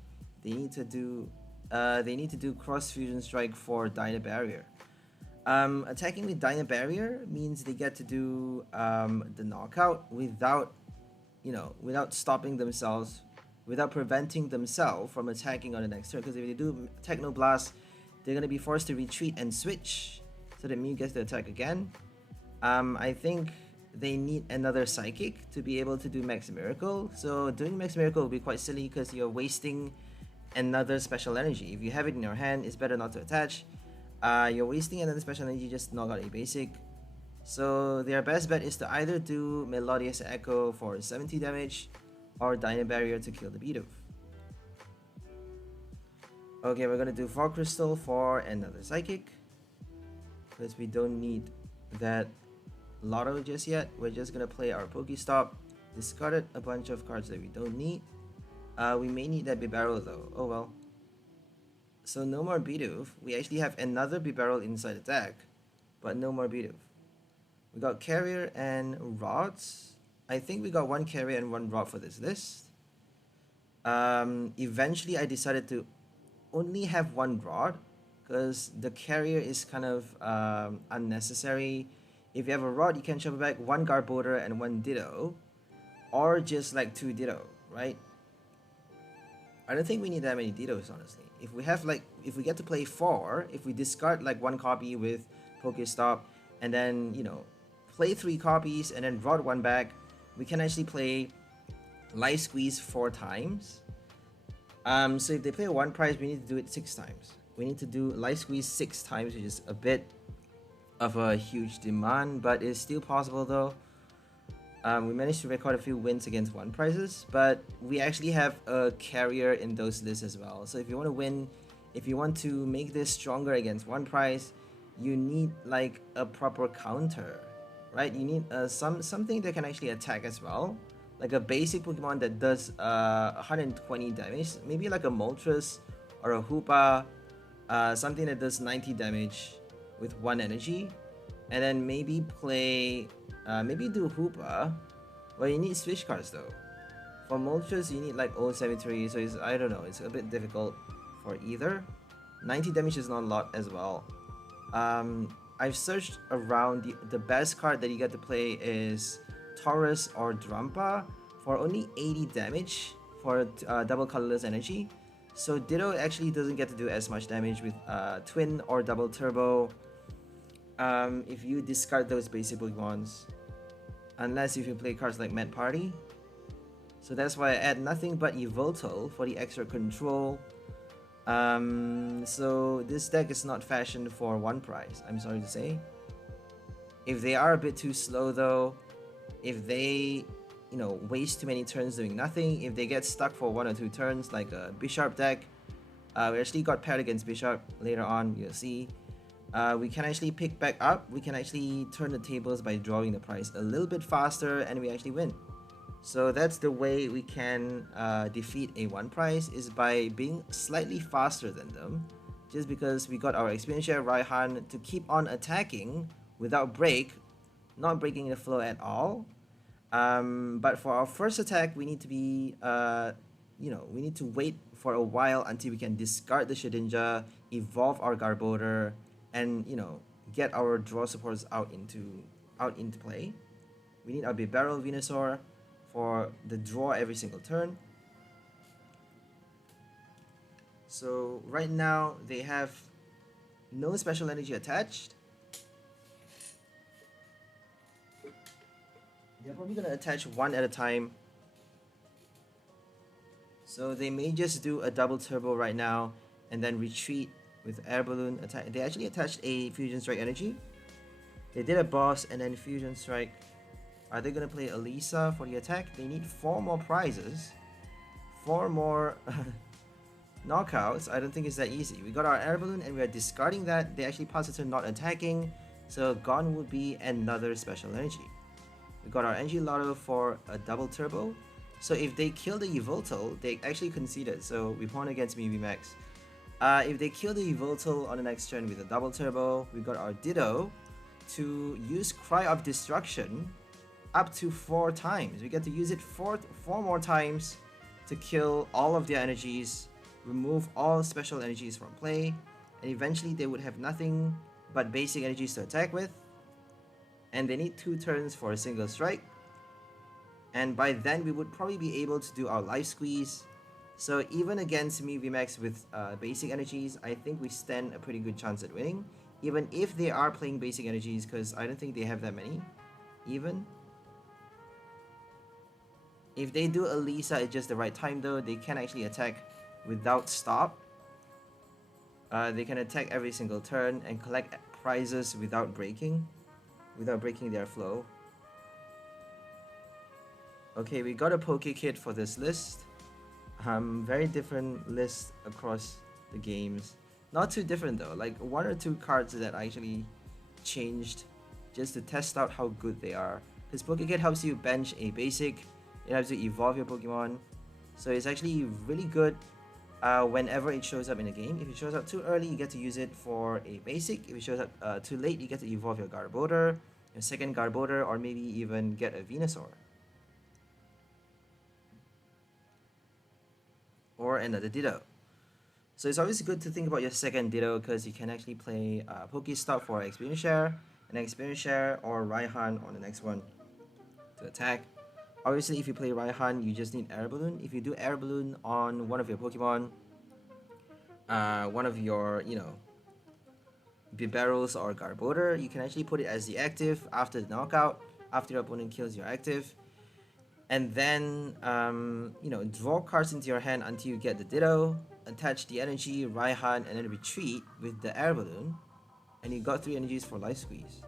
They need to do cross fusion strike for Dyna Barrier. Attacking with Dyna Barrier means they get to do the knockout without, without stopping themselves, without preventing themselves from attacking on the next turn. Because if they do Techno Blast, they're gonna be forced to retreat and switch, so that Mew gets to attack again. I think they need another Psychic to be able to do Max Miracle. So doing Max Miracle will be quite silly because you're wasting another special energy. If you have it in your hand, it's better not to attach. You're wasting another special energy, just knock out a basic. So their best bet is to either do Melodious Echo for 70 damage or Dyna Barrier to kill the Bidoof. Okay, we're gonna do Fog Crystal for another Psychic, because we don't need that Lotto just yet. We're just gonna play our PokeStop, discarded a bunch of cards that we don't need. We may need that bibarel though, oh well. So no more Bidoof. We actually have another bibarel inside the deck, but no more Bidoof. We got Carrier and Rods. I think we got 1 Carrier and 1 Rod for this list. Eventually I decided to only have 1 Rod, because the Carrier is kind of unnecessary. If you have a Rod, you can shuffle back 1 Garbodor and 1 Ditto, or just like 2 Ditto, right? I don't think we need that many Dittos, honestly. If we get to play 4, if we discard like 1 copy with PokeStop, and then, play 3 copies and then Rod 1 back, we can actually play Life Squeeze 4 times. So if they play 1 prize, we need to do it 6 times. We need to do Life Squeeze 6 times, which is a bit of a huge demand, but it's still possible though. We managed to record a few wins against 1 prizes, but we actually have a Carrier in those lists as well. So if you want to win, if you want to make this stronger against 1 prize, you need like a proper counter, right? You need something that can actually attack as well, like a basic Pokemon that does 120 damage, maybe like a Moltres or a Hoopa, something that does 90 damage with 1 energy, and then maybe play, maybe do Hoopa. Well, you need switch cards though. For Moltres, you need like old Cemetery, so it's, I don't know, it's a bit difficult for either. 90 damage is not a lot as well. I've searched around, the best card that you get to play is Taurus or Drampa for only 80 damage for double colorless energy. So Ditto actually doesn't get to do as much damage with Twin or Double Turbo if you discard those basic Pokemons, unless if you play cards like Mad Party. So that's why I add nothing but yveltal for the extra control. So this deck is not fashioned for 1 prize, I'm sorry to say. If they are a bit too slow though, if they, waste too many turns doing nothing, if they get stuck for 1 or 2 turns like a Bisharp deck, we actually got paired against Bisharp later on, you'll see. We can actually pick back up, we can actually turn the tables by drawing the prize a little bit faster, and we actually win. So that's the way we can defeat a 1 prize, is by being slightly faster than them, just because we got our experience share Raihan to keep on attacking without break, not breaking the flow at all. But for our first attack, we need to be, we need to wait for a while until we can discard the Shedinja, evolve our Garbodor, and get our draw supports out into play. We need our bibarel Venusaur for the draw every single turn. So right now they have no special energy attached. They're probably gonna attach 1 at a time. So they may just do a double turbo right now and then retreat with air balloon attack. They actually attached a fusion strike energy. They did a boss and then fusion strike. Are they gonna play Elisa for the attack? They need 4 more prizes, 4 more knockouts. I don't think it's that easy. We got our air balloon and we are discarding that. They actually pass it to not attacking, so gone would be another special energy. We got our NG Lotto for a double turbo. So if they kill the yveltal, they actually conceded. So we won against me VMAX. If they kill the yveltal on the next turn with a double turbo, we got our Ditto. to use Cry of Destruction up to 4 times. We get to use it four more times to kill all of their energies, remove all special energies from play, and eventually they would have nothing but basic energies to attack with. And they need 2 turns for a single strike. And by then we would probably be able to do our life squeeze. So even against me VMAX with basic energies, I think we stand a pretty good chance at winning. Even if they are playing basic energies, because I don't think they have that many. Even if they do Elisa at just the right time though, they can actually attack without stop. They can attack every single turn and collect prizes without breaking their flow. Okay, we got a Poke Kit for this list. Very different list across the games. Not too different though, like 1 or 2 cards that actually changed just to test out how good they are. Because Poke Kit helps you bench a basic, it helps you evolve your Pokemon. So it's actually really good whenever it shows up in a game. If it shows up too early, you get to use it for a basic. If it shows up too late, you get to evolve your Garbodor, your second Garbodor, or maybe even get a Venusaur. Or another Ditto. So it's always good to think about your second Ditto because you can actually play PokeStop for experience share, an experience share, or Raihan on the next one to attack. Obviously, if you play Raihan, you just need Air Balloon. If you do Air Balloon on one of your Pokemon, one of your, Bibarels or Garbodor, you can actually put it as the active after the knockout, after your opponent kills your active. And then, draw cards into your hand until you get the Ditto, attach the energy, Raihan, and then retreat with the Air Balloon. And you got 3 energies for Life Squeeze.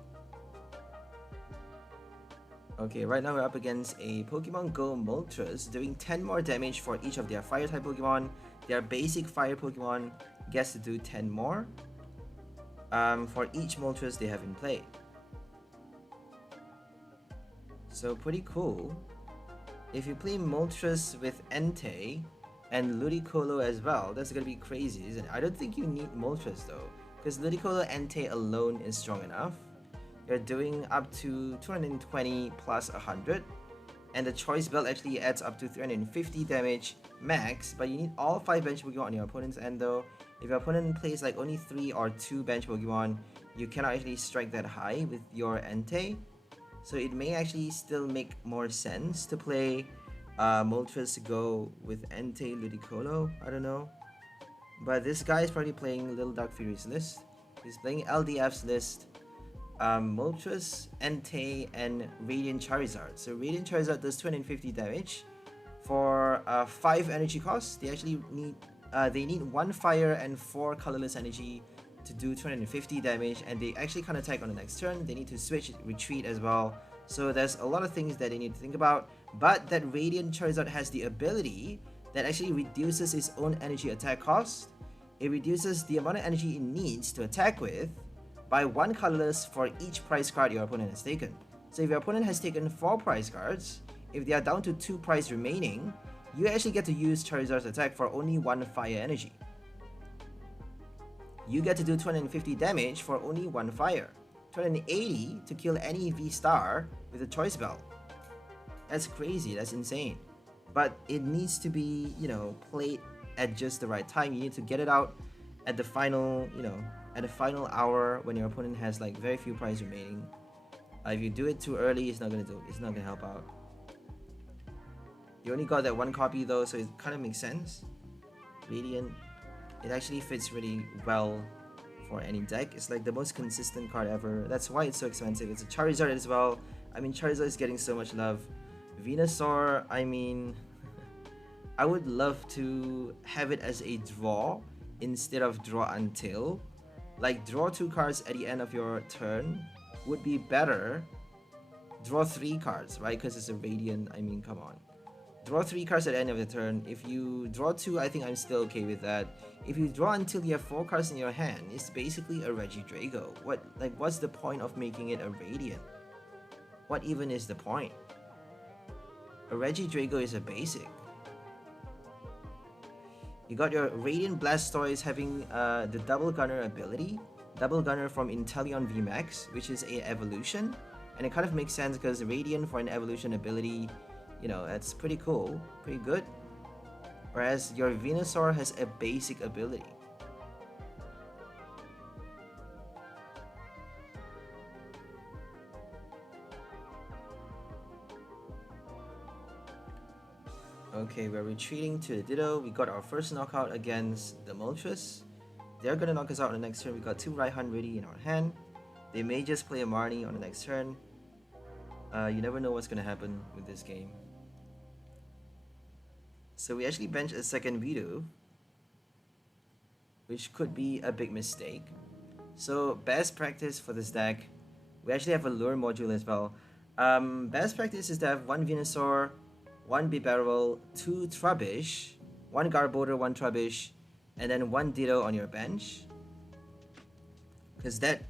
Okay, right now we're up against a Pokemon Go Moltres, doing 10 more damage for each of their Fire-type Pokemon. Their basic Fire Pokemon gets to do 10 more for each Moltres they have in play. So pretty cool. If you play Moltres with Entei and Ludicolo as well, that's gonna be crazy, isn't it? I don't think you need Moltres though, because Ludicolo Entei alone is strong enough. You're doing up to 220 plus 100, and the Choice Belt actually adds up to 350 damage max, but you need all 5 bench Pokemon on your opponent's end though. If your opponent plays like only 3 or 2 bench Pokemon, you cannot actually strike that high with your Entei. So it may actually still make more sense to play Moltres Go with Entei Ludicolo, I don't know. But this guy is probably playing Little Dark Fury's list. He's playing LDF's list. Moltres, Entei, and Radiant Charizard. So Radiant Charizard does 250 damage for 5 energy costs. They actually need they need 1 fire and 4 colorless energy to do 250 damage, and they actually can't attack on the next turn. They need to switch retreat as well. So there's a lot of things that they need to think about. But that Radiant Charizard has the ability that actually reduces its own energy attack cost. It reduces the amount of energy it needs to attack with by 1 colorless for each prize card your opponent has taken. So if your opponent has taken 4 prize cards, if they are down to 2 prize remaining, you actually get to use Charizard's attack for only 1 fire energy. You get to do 250 damage for only 1 fire, 280 to kill any V-Star with a Choice Belt. That's crazy, that's insane. But it needs to be, played at just the right time. You need to get it out at the final, at the final hour when your opponent has like very few prize remaining. If you do it too early, it's not gonna help out. You only got that 1 copy though, so it kind of makes sense. Radiant, it actually fits really well for any deck. It's like the most consistent card ever. That's why it's so expensive. It's a Charizard as well. I mean, Charizard is getting so much love. Venusaur, I mean, I would love to have it as a draw instead of draw until. Like, draw 2 cards at the end of your turn would be better. Draw 3 cards, right? Because it's a Radiant, I mean, come on. Draw 3 cards at the end of the turn. If you draw 2, I think I'm still okay with that. If you draw until you have 4 cards in your hand, it's basically a Regidrago. What's the point of making it a Radiant? What even is the point? A Regidrago is a basic. You got your Radiant Blastoise having the Double Gunner ability. Double Gunner from Inteleon VMAX, which is a evolution, and it kind of makes sense because Radiant for an evolution ability, you know, that's pretty cool, pretty good. Whereas your Venusaur has a basic ability. Okay, we're retreating to the Ditto. We got our first knockout against the Moltres. They're gonna knock us out on the next turn. We got 2 Raihan ready in our hand. They may just play a Marnie on the next turn. You never know what's gonna happen with this game. So we actually bench a second Vivivd, which could be a big mistake. So best practice for this deck, we actually have a lure module as well. Best practice is to have 1 Venusaur, 1 bibarel, 2 Trubbish, 1 Garbodor, 1 Trubbish, and then 1 Ditto on your bench. Because that,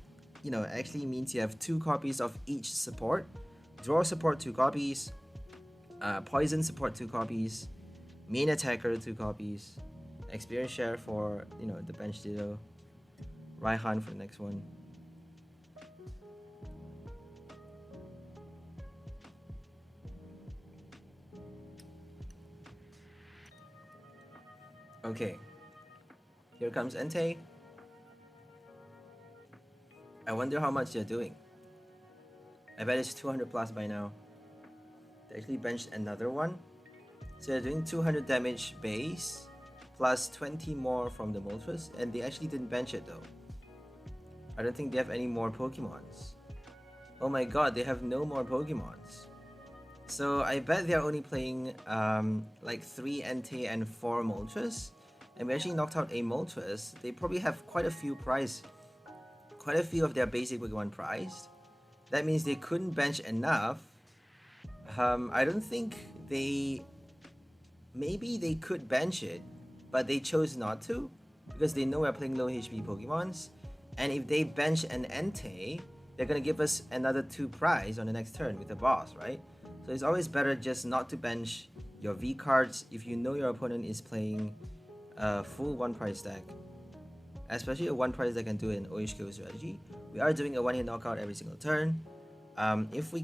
you know, actually means you have 2 copies of each support. Draw support 2 copies, poison support 2 copies, main attacker 2 copies, experience share for, you know, the bench Ditto, Raihan for the next one. Okay, here comes Entei. I wonder how much they're doing. I bet it's 200 plus by now. They actually benched another one. So they're doing 200 damage base plus 20 more from the Moltres, and they actually didn't bench it though. I don't think they have any more Pokemons. Oh my god, they have no more Pokemons. So I bet they're only playing like 3 Entei and 4 Moltres. And we actually knocked out a Moltres. They probably have quite a few of their basic Pokemon prized. That means they couldn't bench enough. I don't think maybe they could bench it, but they chose not to because they know we're playing low HP Pokemons. And if they bench an Entei, they're gonna give us another 2 prize on the next turn with the boss, right? So it's always better just not to bench your V cards if you know your opponent is playing a full 1 prize deck. Especially a 1 prize deck can do an OHKO strategy. We are doing a 1-hit knockout every single turn. If we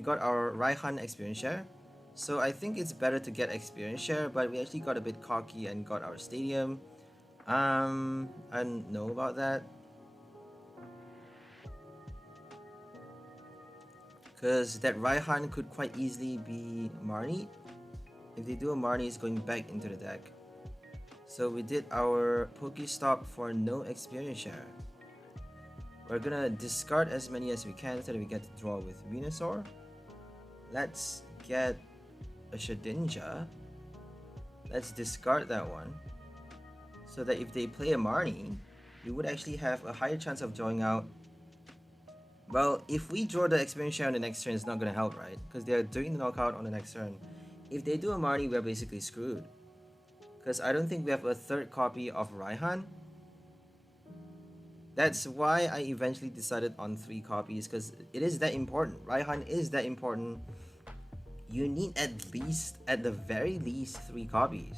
got our Raihan experience share. So I think it's better to get experience share, but we actually got a bit cocky and got our stadium. I don't know about that. Because that Raihan could quite easily be Marnie. If they do a Marnie, it's going back into the deck. So we did our PokeStop for no experience share. We're gonna discard as many as we can so that we get to draw with Venusaur. Let's get a Shedinja. Let's discard that one. So that if they play a Marnie, we would actually have a higher chance of drawing out. Well, if we draw the experience share on the next turn, it's not gonna help, right? Because they're doing the knockout on the next turn. If they do a Marnie, we're basically screwed. Because I don't think we have a 3rd copy of Raihan. That's why I eventually decided on 3 copies, because it is that important. Raihan is that important. You need at the very least 3 copies.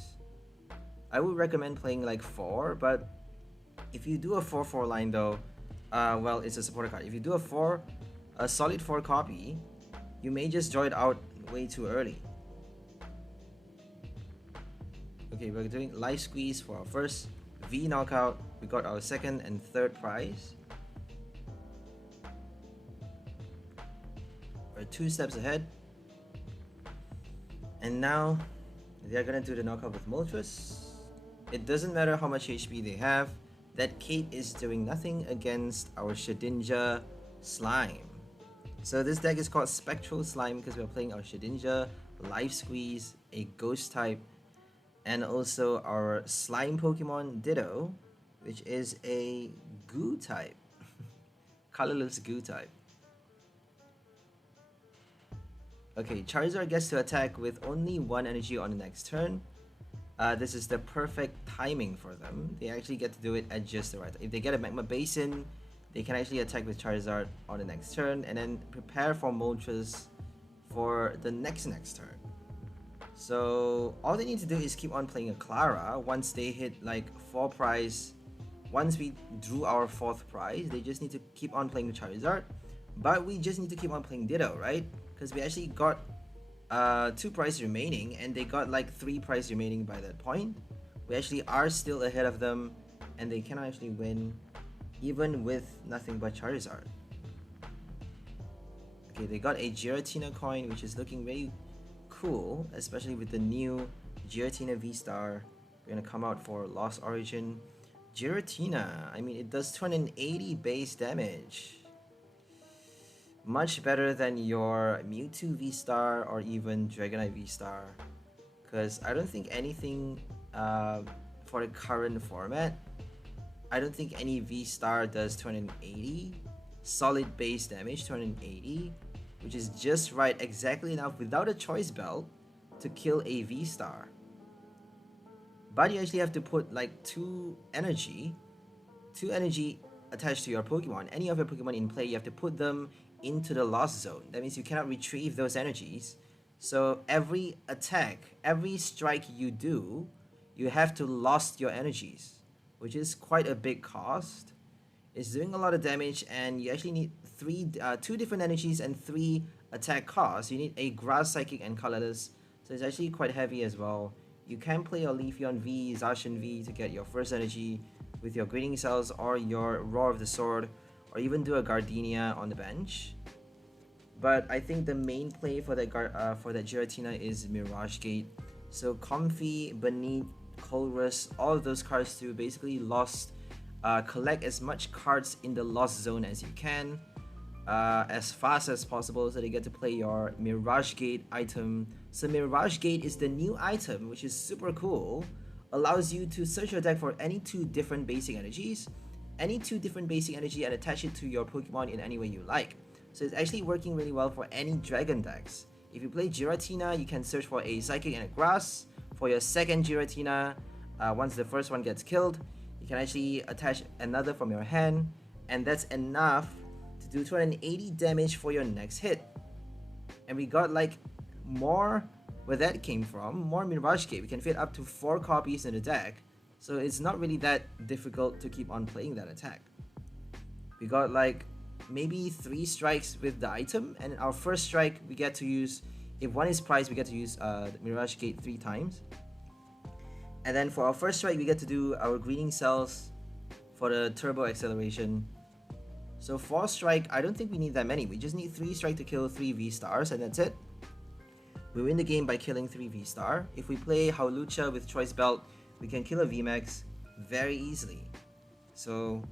I would recommend playing like 4, but if you do a 4/4 line though, well, it's a supporter card. If you do a solid 4 copy, you may just draw it out way too early. Okay, we're doing Life Squeeze for our first V knockout. We got our 2nd and 3rd prize. We're 2 steps ahead. And now they're gonna do the knockout with Moltres. It doesn't matter how much HP they have. That Kate is doing nothing against our Shedinja Slime. So this deck is called Spectral Slime because we're playing our Shedinja, Life Squeeze, a Ghost type, and also our Slime Pokemon Ditto, which is a Goo type. Colorless Goo type. Okay, Charizard gets to attack with only 1 energy on the next turn. This is the perfect timing for them. They actually get to do it at just the right time. If they get a Magma Basin, they can actually attack with Charizard on the next turn and then prepare for Moltres for the next turn. So all they need to do is keep on playing a Clara once they hit like 4 prize once we drew our 4th prize, they just need to keep on playing Charizard, but we just need to keep on playing Ditto, right? Because we actually got 2 prizes remaining, and they got like 3 prizes remaining by that point. We actually are still ahead of them, and they cannot actually win even with nothing but Charizard. Okay, they got a Giratina coin, which is looking very cool, especially with the new Giratina VSTAR. We're gonna come out for Lost Origin. Giratina, I mean, it does 280 base damage. Much better than your Mewtwo VSTAR or even Dragonite VSTAR. Because I don't think anything for the current format, I don't think any VSTAR does 280 solid base damage, 280, which is just right, exactly enough without a choice belt to kill a VSTAR. But you actually have to put like 2 energy attached to your Pokemon. Any of your Pokemon in play, you have to put them into the lost zone. That means you cannot retrieve those energies. So every attack, every strike you do, you have to lost your energies, which is quite a big cost. It's doing a lot of damage, and you actually need 2 different energies and 3 attack costs. You need a Grass, Psychic, and Colorless, so it's actually quite heavy as well. You can play your Leafeon V, Zacian V to get your first energy with your Greeting Cells or your Roar of the Sword, or even do a Gardenia on the bench. But I think the main play for that Giratina is Mirage Gate. So Comfy, Beneath, Colress, all of those cards to basically collect as much cards in the lost zone as you can, as fast as possible, so they get to play your Mirage Gate item. So Mirage Gate is the new item, which is super cool. Allows you to search your deck for any 2 different basic energies, and attach it to your Pokemon in any way you like. So it's actually working really well for any Dragon decks. If you play Giratina, you can search for a Psychic and a Grass. For your second Giratina, once the first one gets killed, you can actually attach another from your hand, and that's enough to do 280 damage for your next hit. And we got like more where that came from, more Mirage Gate. We can fit up to 4 copies in the deck, so it's not really that difficult to keep on playing that attack. We got like maybe 3 strikes with the item, and our first strike we get to use, if 1 is prized, we get to use the Mirage Gate 3 times. And then for our first strike, we get to do our Greeting Cells for the Turbo Acceleration. So 4 strike, I don't think we need that many. We just need 3 strike to kill 3 V-Stars, and that's it. We win the game by killing 3 V-Star. If we play Hawlucha with Choice Belt, we can kill a VMAX very easily. So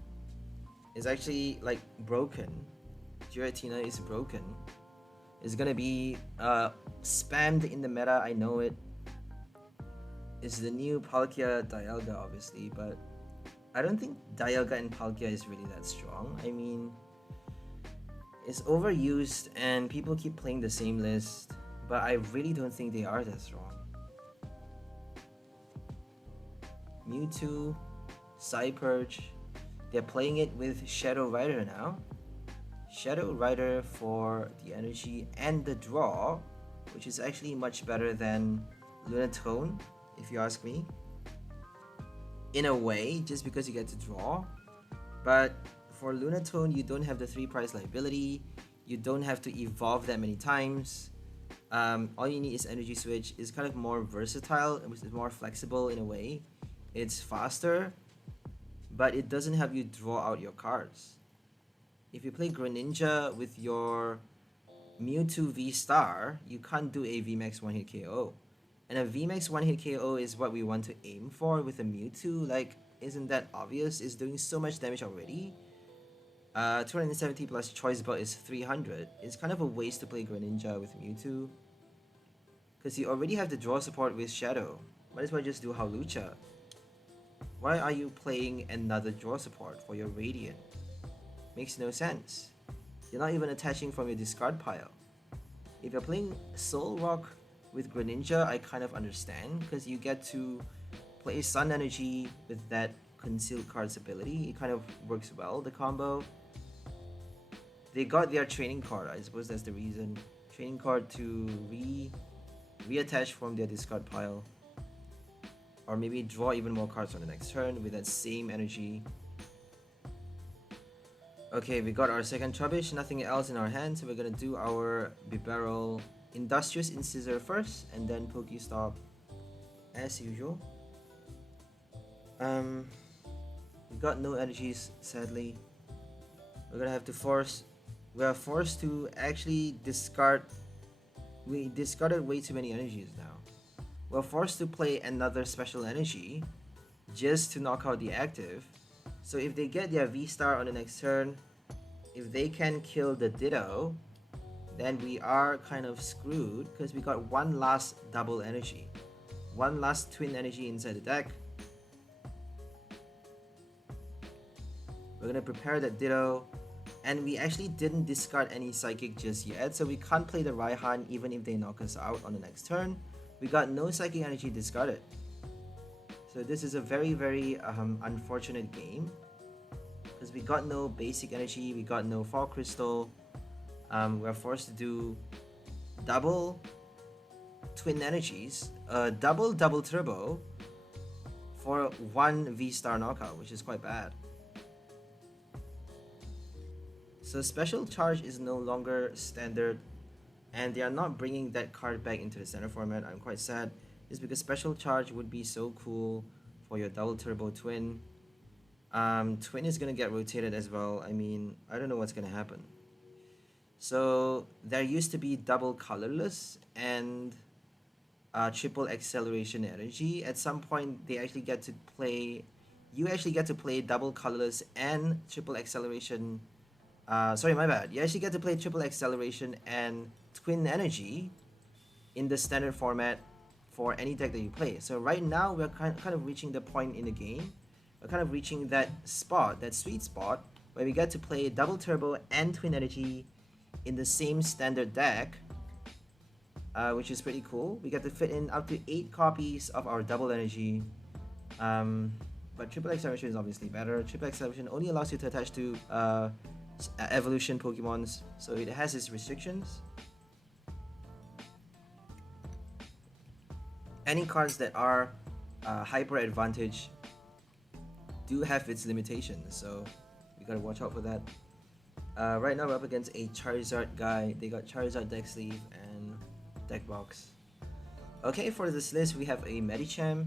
it's actually like broken. Giratina is broken. It's gonna be spammed in the meta, I know it. It's the new Palkia Dialga, obviously, but I don't think Dialga and Palkia is really that strong. I mean, it's overused and people keep playing the same list, but I really don't think they are that strong. Mewtwo, Cypurge, they're playing it with Shadow Rider now. Shadow Rider for the energy and the draw, which is actually much better than Lunatone, if you ask me. In a way, just because you get to draw. But for Lunatone, you don't have the 3 prize liability. You don't have to evolve that many times. All you need is Energy Switch. It's kind of more versatile, which is more flexible in a way. It's faster, but it doesn't have you draw out your cards. If you play Greninja with your Mewtwo V-Star, you can't do a VMAX 1-hit KO. And a VMAX 1-hit KO is what we want to aim for with a Mewtwo. Like, isn't that obvious? It's doing so much damage already. 270 plus Choice Belt is 300. It's kind of a waste to play Greninja with Mewtwo, because you already have the draw support with Shadow. Might as well just do Hawlucha. Why are you playing another draw support for your Radiant? Makes no sense. You're not even attaching from your discard pile. If you're playing Soul Rock with Greninja, I kind of understand, because you get to play Sun Energy with that Concealed Cards ability. It kind of works well, the combo. They got their training card, I suppose that's the reason. Training card to reattach from their discard pile. Or maybe draw even more cards on the next turn with that same energy. Okay, we got our second Trubbish, nothing else in our hand, so we're gonna do our Bibarel Industrious Incisor first, and then PokeStop as usual. We got no energies, sadly. We're gonna have to we are forced to actually discard. We discarded way too many energies now. We're forced to play another special energy just to knock out the active. So if they get their V-Star on the next turn, if they can kill the Ditto, then we are kind of screwed because we got one last double energy. One last twin energy inside the deck. We're gonna prepare that Ditto, and we actually didn't discard any Psychic just yet, so we can't play the Raihan even if they knock us out on the next turn. We got no Psychic energy discarded. So this is a very unfortunate game because we got no basic energy, we got no Fall Crystal. We're forced to do double twin energies, double turbo for one V-Star knockout, which is quite bad. So Special Charge is no longer standard, and they are not bringing that card back into the standard format. I'm quite sad. It's because Special Charge would be so cool for your double turbo twin. Twin is gonna get rotated as well. I mean, I don't know what's gonna happen. So there used to be double colorless and triple acceleration energy. At some point, they actually get to play. You actually get to play double colorless and triple acceleration. Sorry, my bad. You actually get to play triple acceleration and twin energy in the standard format for any deck that you play. So right now we're kind of reaching the point in the game. We're kind of reaching that spot, that sweet spot, where we get to play double turbo and twin energy in the same standard deck, which is pretty cool. We get to fit in up to 8 copies of our double energy. But triple acceleration is obviously better. Triple acceleration only allows you to attach to evolution Pokemons, so it has its restrictions. Any cards that are hyper advantage do have its limitations, so we gotta watch out for that. Right now we're up against a Charizard guy. They got Charizard deck sleeve and deck box. Okay, for this list we have a Medicham.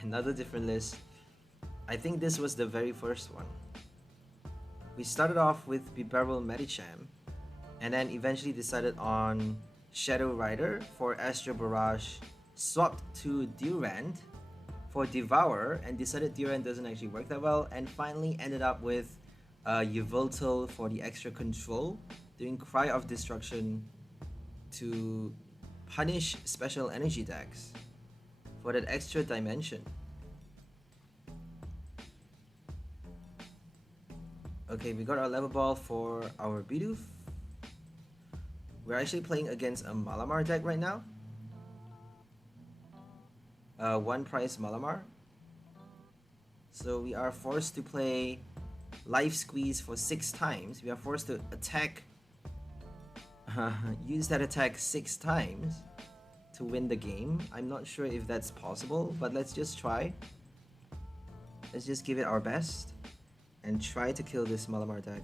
Another different list. I think this was the very first one. We started off with Bibarel Medicham, and then eventually decided on Shadow Rider for Astro Barrage, swapped to Durant for Devour, and decided Durant doesn't actually work that well, and finally ended up with yveltal for the extra control, doing Cry of Destruction to punish special energy decks for that extra dimension. Okay, we got our level ball for our Bidoof. We're actually playing against a Malamar deck right now. One price Malamar. So we are forced to play Life Squeeze for 6 times. We are forced to attack, use that attack 6 times to win the game. I'm not sure if that's possible, but let's just try. Let's just give it our best and try to kill this Malamar deck.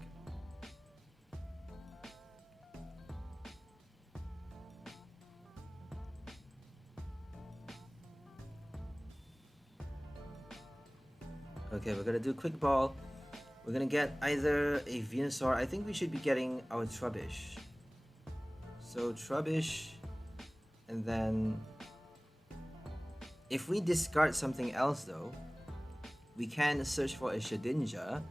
Okay, we're gonna do Quick Ball. We're gonna get either a Venusaur. I think we should be getting our Trubbish. So Trubbish, and then if we discard something else though, we can search for a Shedinja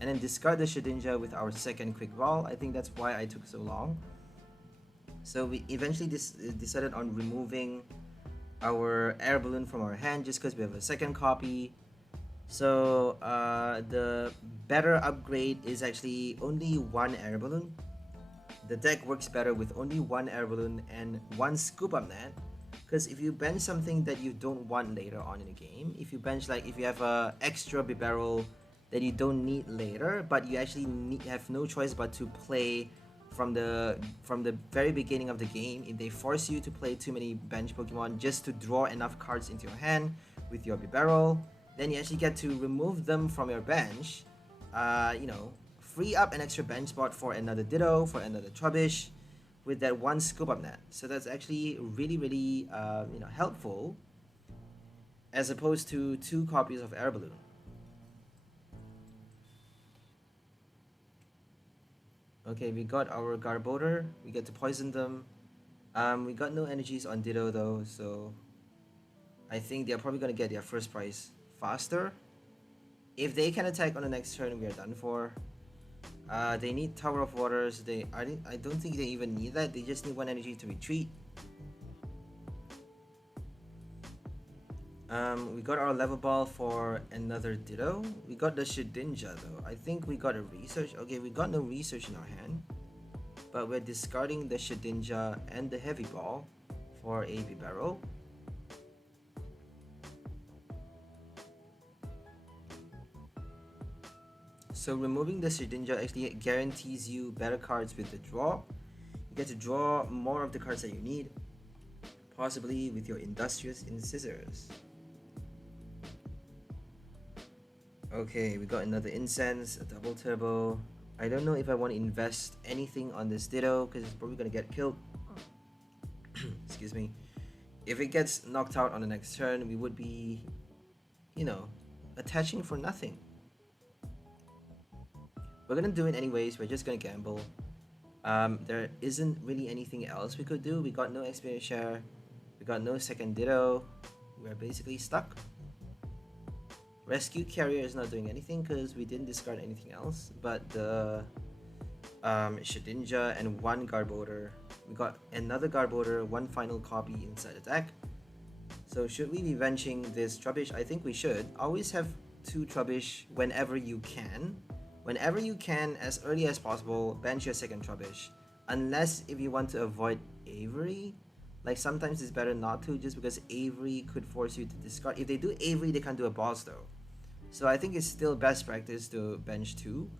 and then discard the Shedinja with our second Quick Ball. I think that's why I took so long. So we eventually decided on removing our Air Balloon from our hand just because we have a second copy. So the better upgrade is actually only 1 Air Balloon. The deck works better with only 1 Air Balloon and 1 Scoop Up Net. Because if you bench something that you don't want later on in the game, if you bench, like if you have a extra Bibarel that you don't need later, but you actually have no choice but to play from the very beginning of the game, if they force you to play too many bench Pokemon just to draw enough cards into your hand with your Bibarel, then you actually get to remove them from your bench, you know, free up an extra bench spot for another Ditto, for another Trubbish, with that one scoop up net. So that's actually really helpful, as opposed to 2 copies of Air Balloon. Okay, we got our Garbodor. We get to poison them. We got no energies on Ditto though, so I think they're probably gonna get their first prize faster. If they can attack on the next turn, we are done for. They need Tower of Waters. I don't think they even need that. They just need 1 energy to retreat. We got our level ball for another Ditto. We got the Shedinja though. I think we got a research. Okay, we got no research in our hand, but we're discarding the Shedinja and the heavy ball for a bibarel. So removing the Shedinja actually guarantees you better cards with the draw. You get to draw more of the cards that you need, possibly with your Industrious Incisors. Okay, we got another Incense, a double turbo. I don't know if I want to invest anything on this Ditto because it's probably going to get killed. Excuse me. If it gets knocked out on the next turn, we would be, attaching for nothing. We're going to do it anyways. We're just going to gamble. There isn't really anything else we could do. We got no experience share. We got no second Ditto. We're basically stuck. Rescue Carrier is not doing anything because we didn't discard anything else, but the Shedinja and 1 Garbodor. We got another Garbodor, 1 final copy inside attack. So should we be benching this Trubbish? I think we should. Always have 2 Trubbish whenever you can. Whenever you can, as early as possible, bench your second Trubbish. Unless if you want to avoid Avery. Like sometimes it's better not to, just because Avery could force you to discard. If they do Avery, they can't do a boss though. So I think it's still best practice to bench 2.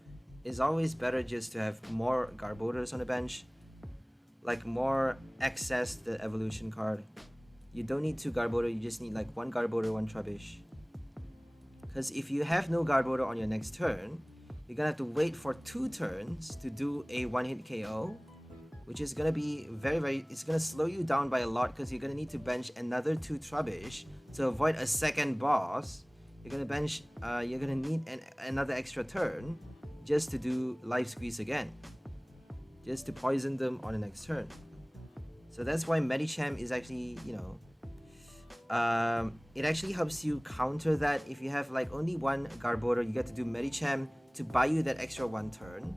It's always better just to have more Garbodors on the bench. Like more access to the evolution card. You don't need 2 Garbodor, you just need like 1 Garbodor, 1 Trubbish. Because if you have no Garbodor on your next turn, you're gonna have to wait for 2 turns to do a 1-hit KO. Which is gonna be it's gonna slow you down by a lot because you're gonna need to bench another 2 Trubbish to avoid a second boss. You're gonna need another extra turn just to do Life Squeeze again, just to poison them on the next turn. So that's why Medicham is actually, it actually helps you counter that. If you have like only 1 Garbodor, you get to do Medicham to buy you that extra 1 turn.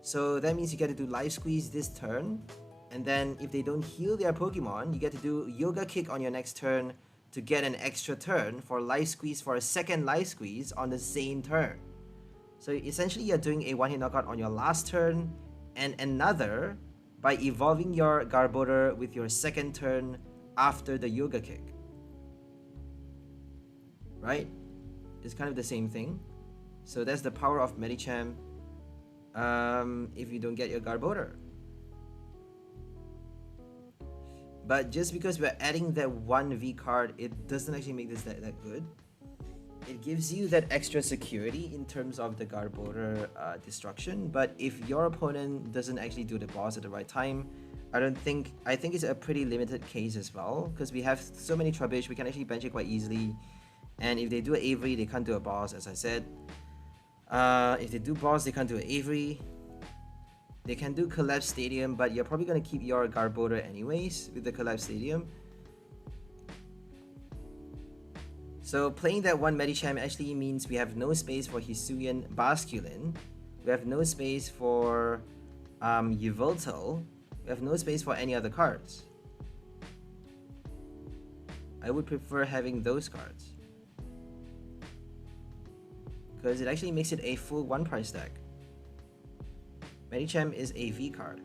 So that means you get to do Life Squeeze this turn, and then if they don't heal their Pokemon, you get to do Yoga Kick on your next turn to get an extra turn for Life Squeeze for a second Life Squeeze on the same turn. So essentially you're doing a 1-hit knockout on your last turn and another by evolving your Garbodor with your second turn after the Yoga Kick. Right? It's kind of the same thing. So that's the power of Medicham. If you don't get your Garbodor. But just because we're adding that 1 V card, it doesn't actually make this that good. It gives you that extra security in terms of the Garbodor destruction, but if your opponent doesn't actually do the boss at the right time, I think it's a pretty limited case as well, because we have so many Trubbish, we can actually bench it quite easily, and if they do an Avery, they can't do a boss, as I said. If they do boss, they can't do an Avery. They can do Collapse Stadium, but you're probably going to keep your Garbodor anyways with the Collapse Stadium. So playing that 1 Medicham actually means we have no space for Hisuian Basculin. We have no space for Yveltal. We have no space for any other cards. I would prefer having those cards, because it actually makes it a full 1 price deck. Medicham is a V card,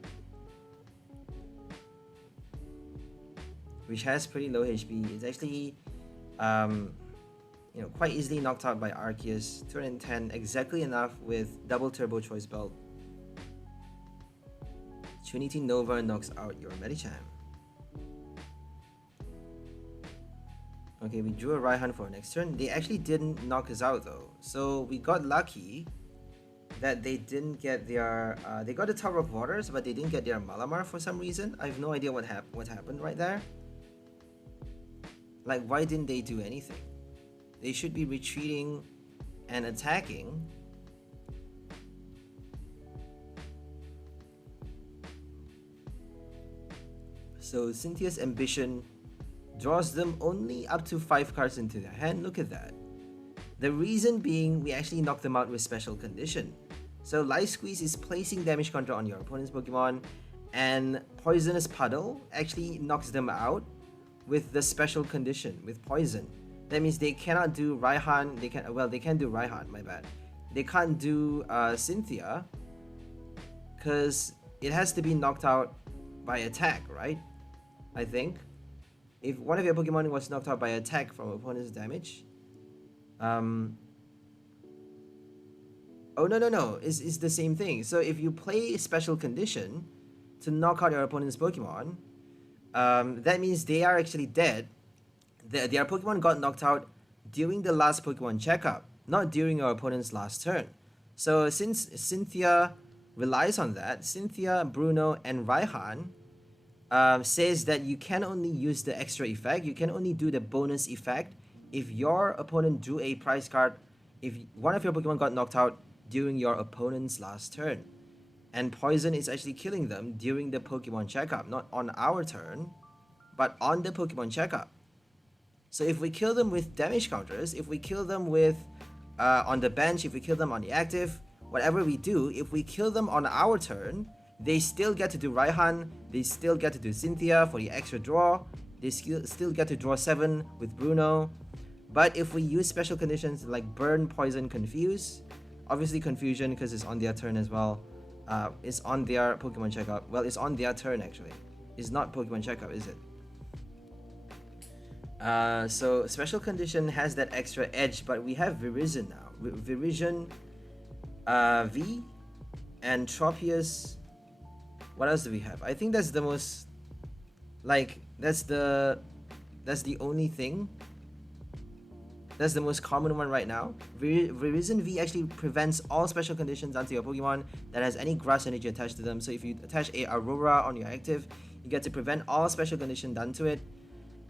which has pretty low HP. It's actually quite easily knocked out by Arceus. 210, exactly enough with double turbo choice belt. Trinity Nova knocks out your Medicham. Okay, we drew a Raihan for our next turn. They actually didn't knock us out though, so we got lucky that they didn't get their they got the Tower of Waters, but they didn't get their Malamar for some reason. I have no idea what happened right there. Like, why didn't they do anything? They should be retreating and attacking. So Cynthia's ambition draws them only up to 5 cards into their hand. Look at that. The reason being, we actually knocked them out with special condition. So Life Squeeze is placing damage counter on your opponent's Pokemon, and Poisonous Puddle actually knocks them out with the special condition with poison. That means they cannot do Raihan. They can do Raihan, my bad. They can't do Cynthia because it has to be knocked out by attack, right? I think if one of your Pokemon was knocked out by attack from opponent's damage, oh no, it's the same thing. So if you play a special condition to knock out your opponent's Pokemon, that means they are actually dead. Their Pokemon got knocked out during the last Pokemon checkup, not during your opponent's last turn. So since Cynthia relies on that, Cynthia, Bruno, and Raihan says that you can only use the extra effect, you can only do the bonus effect if your opponent drew a prize card, if one of your Pokemon got knocked out during your opponent's last turn. And poison is actually killing them during the Pokemon checkup, not on our turn, but on the Pokemon checkup. So if we kill them with damage counters, if we kill them with on the bench, if we kill them on the active, whatever we do, if we kill them on our turn, they still get to do Raihan, they still get to do Cynthia for the extra draw, they still get to draw 7 with Bruno. But if we use special conditions like Burn, Poison, Confuse, obviously Confusion because it's on their turn as well, it's on their Pokemon checkup. Well, it's on their turn actually. It's not Pokemon checkup, is it? So special condition has that extra edge, but we have Virizion now. Virizion, V, and Tropius. What else do we have? I think that's the most, like, that's the only thing. That's the most common one right now. Virizion V actually prevents all special conditions onto your Pokemon that has any grass energy attached to them. So if you attach a Aurora on your active, you get to prevent all special condition done to it.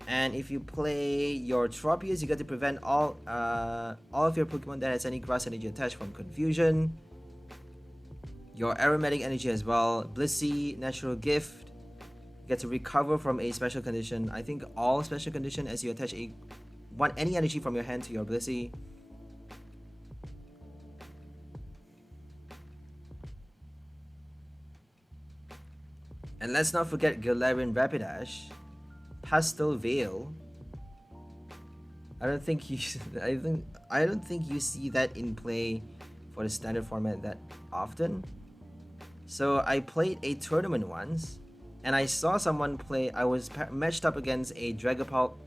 And if you play your Tropius, you get to prevent all of your Pokemon that has any grass energy attached from Confusion. Your Aromatic Energy as well. Blissey, Natural Gift. You get to recover from a special condition. I think all special condition as you attach any energy from your hand to your Blissey. And let's not forget Galarian Rapidash. Pastel Veil. I don't think you see that in play for the standard format that often. So I played a tournament once, and I saw someone play. I was matched up against a Dragapult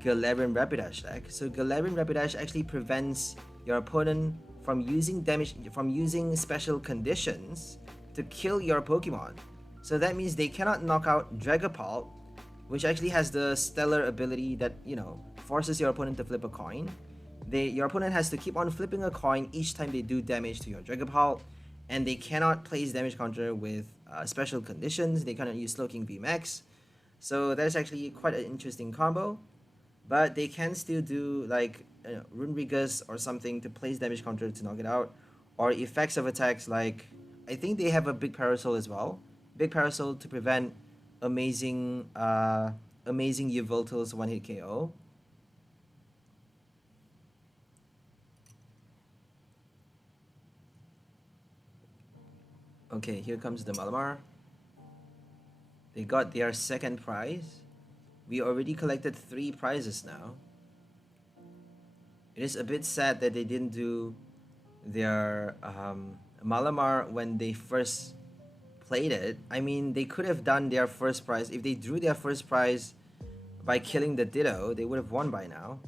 Galarian Rapidash deck. So Galarian Rapidash actually prevents your opponent from using special conditions to kill your Pokemon. So that means they cannot knock out Dragapult, which actually has the stellar ability that, forces your opponent to flip a coin. Your opponent has to keep on flipping a coin each time they do damage to your Dragapult, and they cannot place damage counter with special conditions. They cannot use Slowking VMAX. So that's actually quite an interesting combo. But they can still do like Runerigus or something to place damage counter to knock it out, or effects of attacks like, I think they have a Big Parasol as well. Big Parasol to prevent amazing Yveltal's one-hit KO. Okay, here comes the Malamar. They got their second prize. We already collected 3 prizes now. It is a bit sad that they didn't do their Malamar when they first played it. I mean, they could have done their first prize. If they drew their first prize by killing the Ditto, they would have won by now.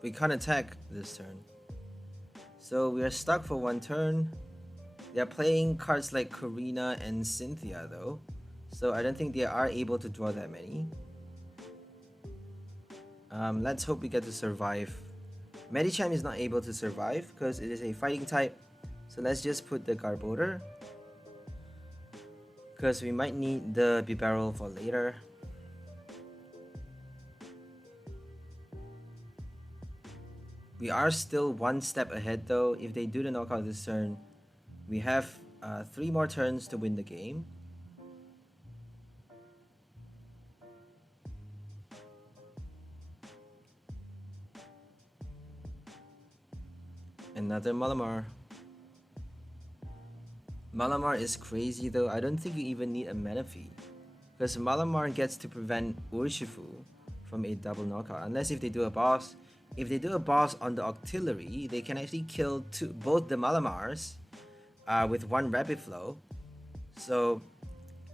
We can't attack this turn, so we are stuck for 1 turn. They are playing cards like Karina and Cynthia though, so I don't think they are able to draw that many. Let's hope we get to survive. Medicham is not able to survive because it is a fighting type. So let's just put the Garbodor, because we might need the bibarel for later. We are still one step ahead though. If they do the knockout this turn, we have 3 more turns to win the game. Another Malamar. Malamar is crazy though. I don't think you even need a Manaphy, because Malamar gets to prevent Urshifu from a double knockout, unless if they do a boss. If they do a boss on the Octillery, they can actually kill both the Malamars with 1 Rapid Flow. So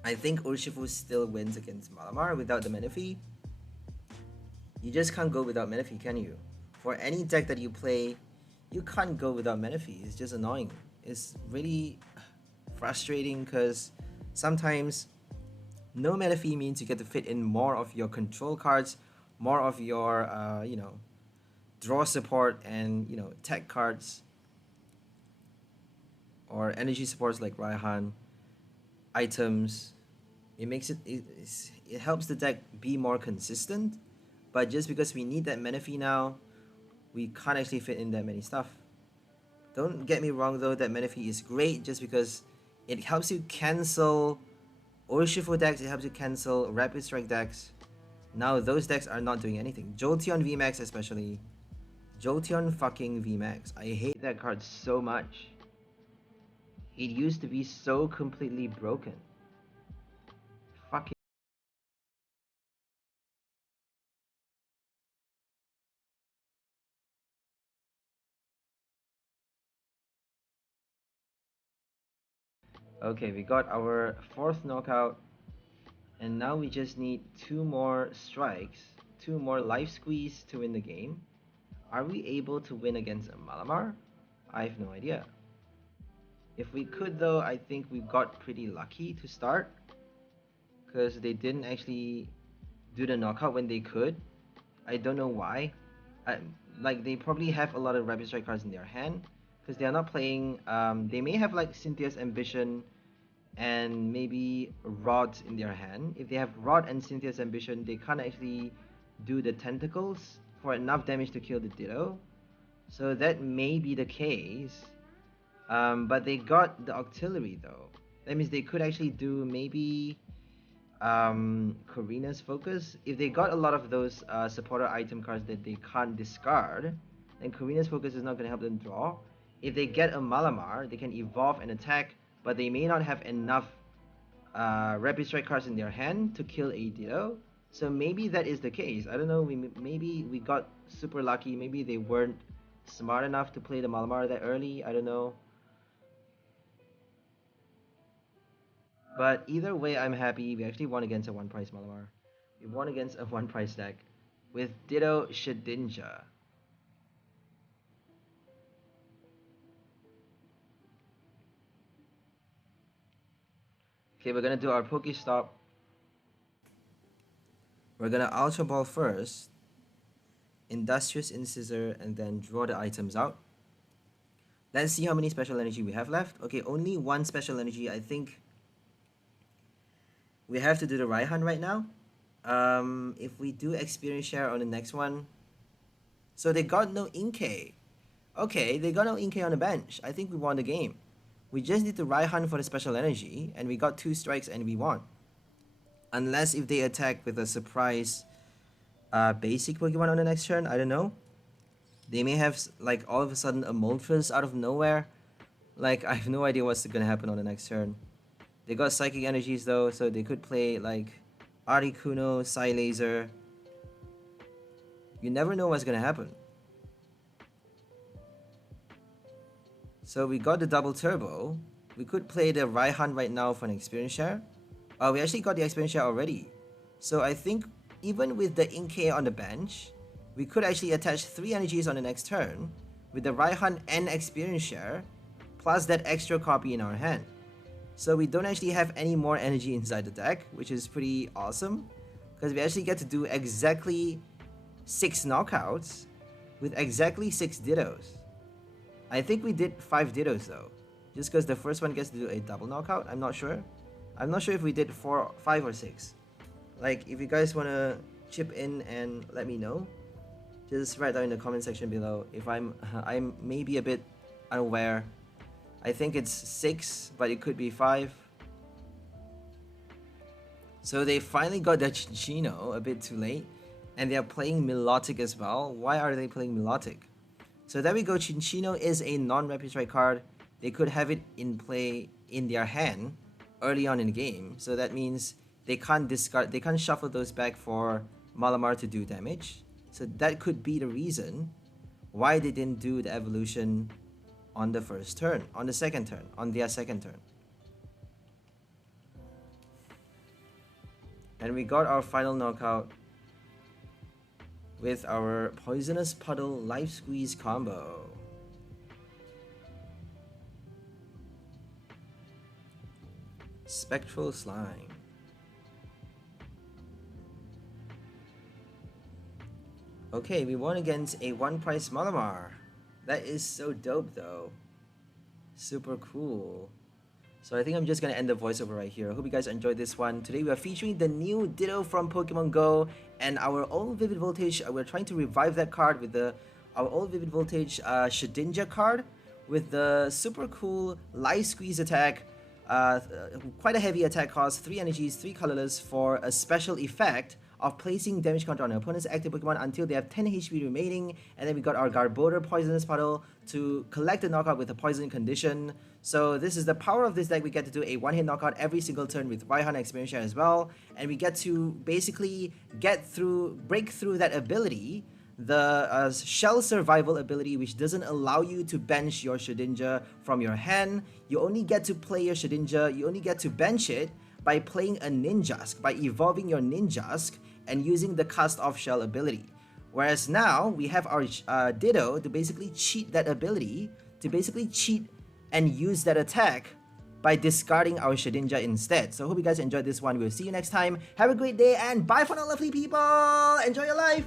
I think Urshifu still wins against Malamar without the Manaphy. You just can't go without Manaphy, can you? For any deck that you play, you can't go without Manaphy. It's just annoying. It's really frustrating because sometimes no Manaphy means you get to fit in more of your control cards, more of your you know, draw support and, you know, tech cards or energy supports like Raihan, items. It makes it helps the deck be more consistent. But just because we need that Manaphy now, we can't actually fit in that many stuff. Don't get me wrong though, that Manaphy is great just because it helps you cancel Urshifu decks, it helps you cancel Rapid Strike decks. Now those decks are not doing anything. Jolteon VMAX especially. Jolteon fucking VMAX. I hate that card so much. It used to be so completely broken. Fucking. Okay, we got our 4th knockout. And now we just need 2 more strikes, 2 more life squeeze to win the game. Are we able to win against a Malamar? I have no idea. If we could though, I think we got pretty lucky to start, because they didn't actually do the knockout when they could. I don't know why. Like, they probably have a lot of Rapid Strike cards in their hand, because they are not playing. They may have like Cynthia's Ambition and maybe Rod in their hand. If they have Rod and Cynthia's Ambition, they can't actually do the tentacles for enough damage to kill the Ditto. So that may be the case. But they got the Octillery though. That means they could actually do maybe Karina's Focus. If they got a lot of those supporter item cards that they can't discard, then Karina's Focus is not going to help them draw. If they get a Malamar, they can evolve and attack, but they may not have enough Rapid Strike cards in their hand to kill a Ditto. So maybe that is the case. I don't know, maybe we got super lucky. Maybe they weren't smart enough to play the Malamar that early. I don't know. But either way, I'm happy. We actually won against a 1-price Malamar. We won against a 1-price deck with Ditto Shedinja. Okay, we're gonna do our PokeStop. We're gonna Ultra Ball first, Industrious Incisor, and then draw the items out. Let's see how many special energy we have left. Okay, only 1 special energy. I think we have to do the Raihan right now. If we do experience share on the next one. So they got no Inkay. Okay, they got no Inkay on the bench. I think we won the game. We just need to Raihan for the special energy, and we got 2 strikes and we won. Unless if they attack with a surprise basic Pokemon on the next turn, I don't know. They may have like all of a sudden a Moltres out of nowhere. Like, I have no idea what's gonna happen on the next turn. They got Psychic Energies though, so they could play like Articuno, Psylaser. You never know what's gonna happen. So we got the double turbo. We could play the Raihan right now for an experience share. We actually got the experience share already. So I think even with the Inkay on the bench, we could actually attach 3 energies on the next turn with the Raihan and experience share, plus that extra copy in our hand. So we don't actually have any more energy inside the deck, which is pretty awesome, because we actually get to do exactly 6 knockouts with exactly 6 Dittos. I think we did 5 Dittos though, just because the first one gets to do a double knockout. I'm not sure. I'm not sure if we did 4, 5 or 6. Like, if you guys want to chip in and let me know, just write down in the comment section below. If I'm maybe a bit unaware. I think it's 6, but it could be 5. So they finally got their Chinchino a bit too late, and they are playing Milotic as well. Why are they playing Milotic? So there we go. Chinchino is a non-rapid strike card. They could have it in play in their hand early on in the game. So that means they can't discard, they can't shuffle those back for Malamar to do damage. So that could be the reason why they didn't do the evolution on the first turn, on the second turn, on their second turn. And we got our final knockout with our Poisonous Puddle Life Squeeze combo. Spectral Slime. Okay, we won against a 1-price Malamar. That is so dope though. Super cool. So I think I'm just gonna end the voiceover right here. I hope you guys enjoyed this one. Today we are featuring the new Ditto from Pokemon Go and our old Vivivd Voltage. We're trying to revive that card with our old Vivivd Voltage Shedinja card with the super cool Life Squeeze attack. Quite a heavy attack cost, 3 energies, 3 colorless for a special effect of placing damage counter on an opponent's active Pokemon until they have 10 HP remaining. And then we got our Garbodor Poisonous Puddle to collect the knockout with a poison condition. So this is the power of this deck. We get to do a 1-hit knockout every single turn with Raihan Experience Share as well. And we get to basically break through that ability, the Shell Survival ability, which doesn't allow you to bench your Shedinja from your hand. You only get to play your Shedinja, you only get to bench it by playing a Ninjask, by evolving your Ninjask and using the Cast Off Shell ability. Whereas now, we have our Ditto to basically cheat that ability, to basically cheat and use that attack by discarding our Shedinja instead. So I hope you guys enjoyed this one. We'll see you next time. Have a great day and bye for now, lovely people! Enjoy your life!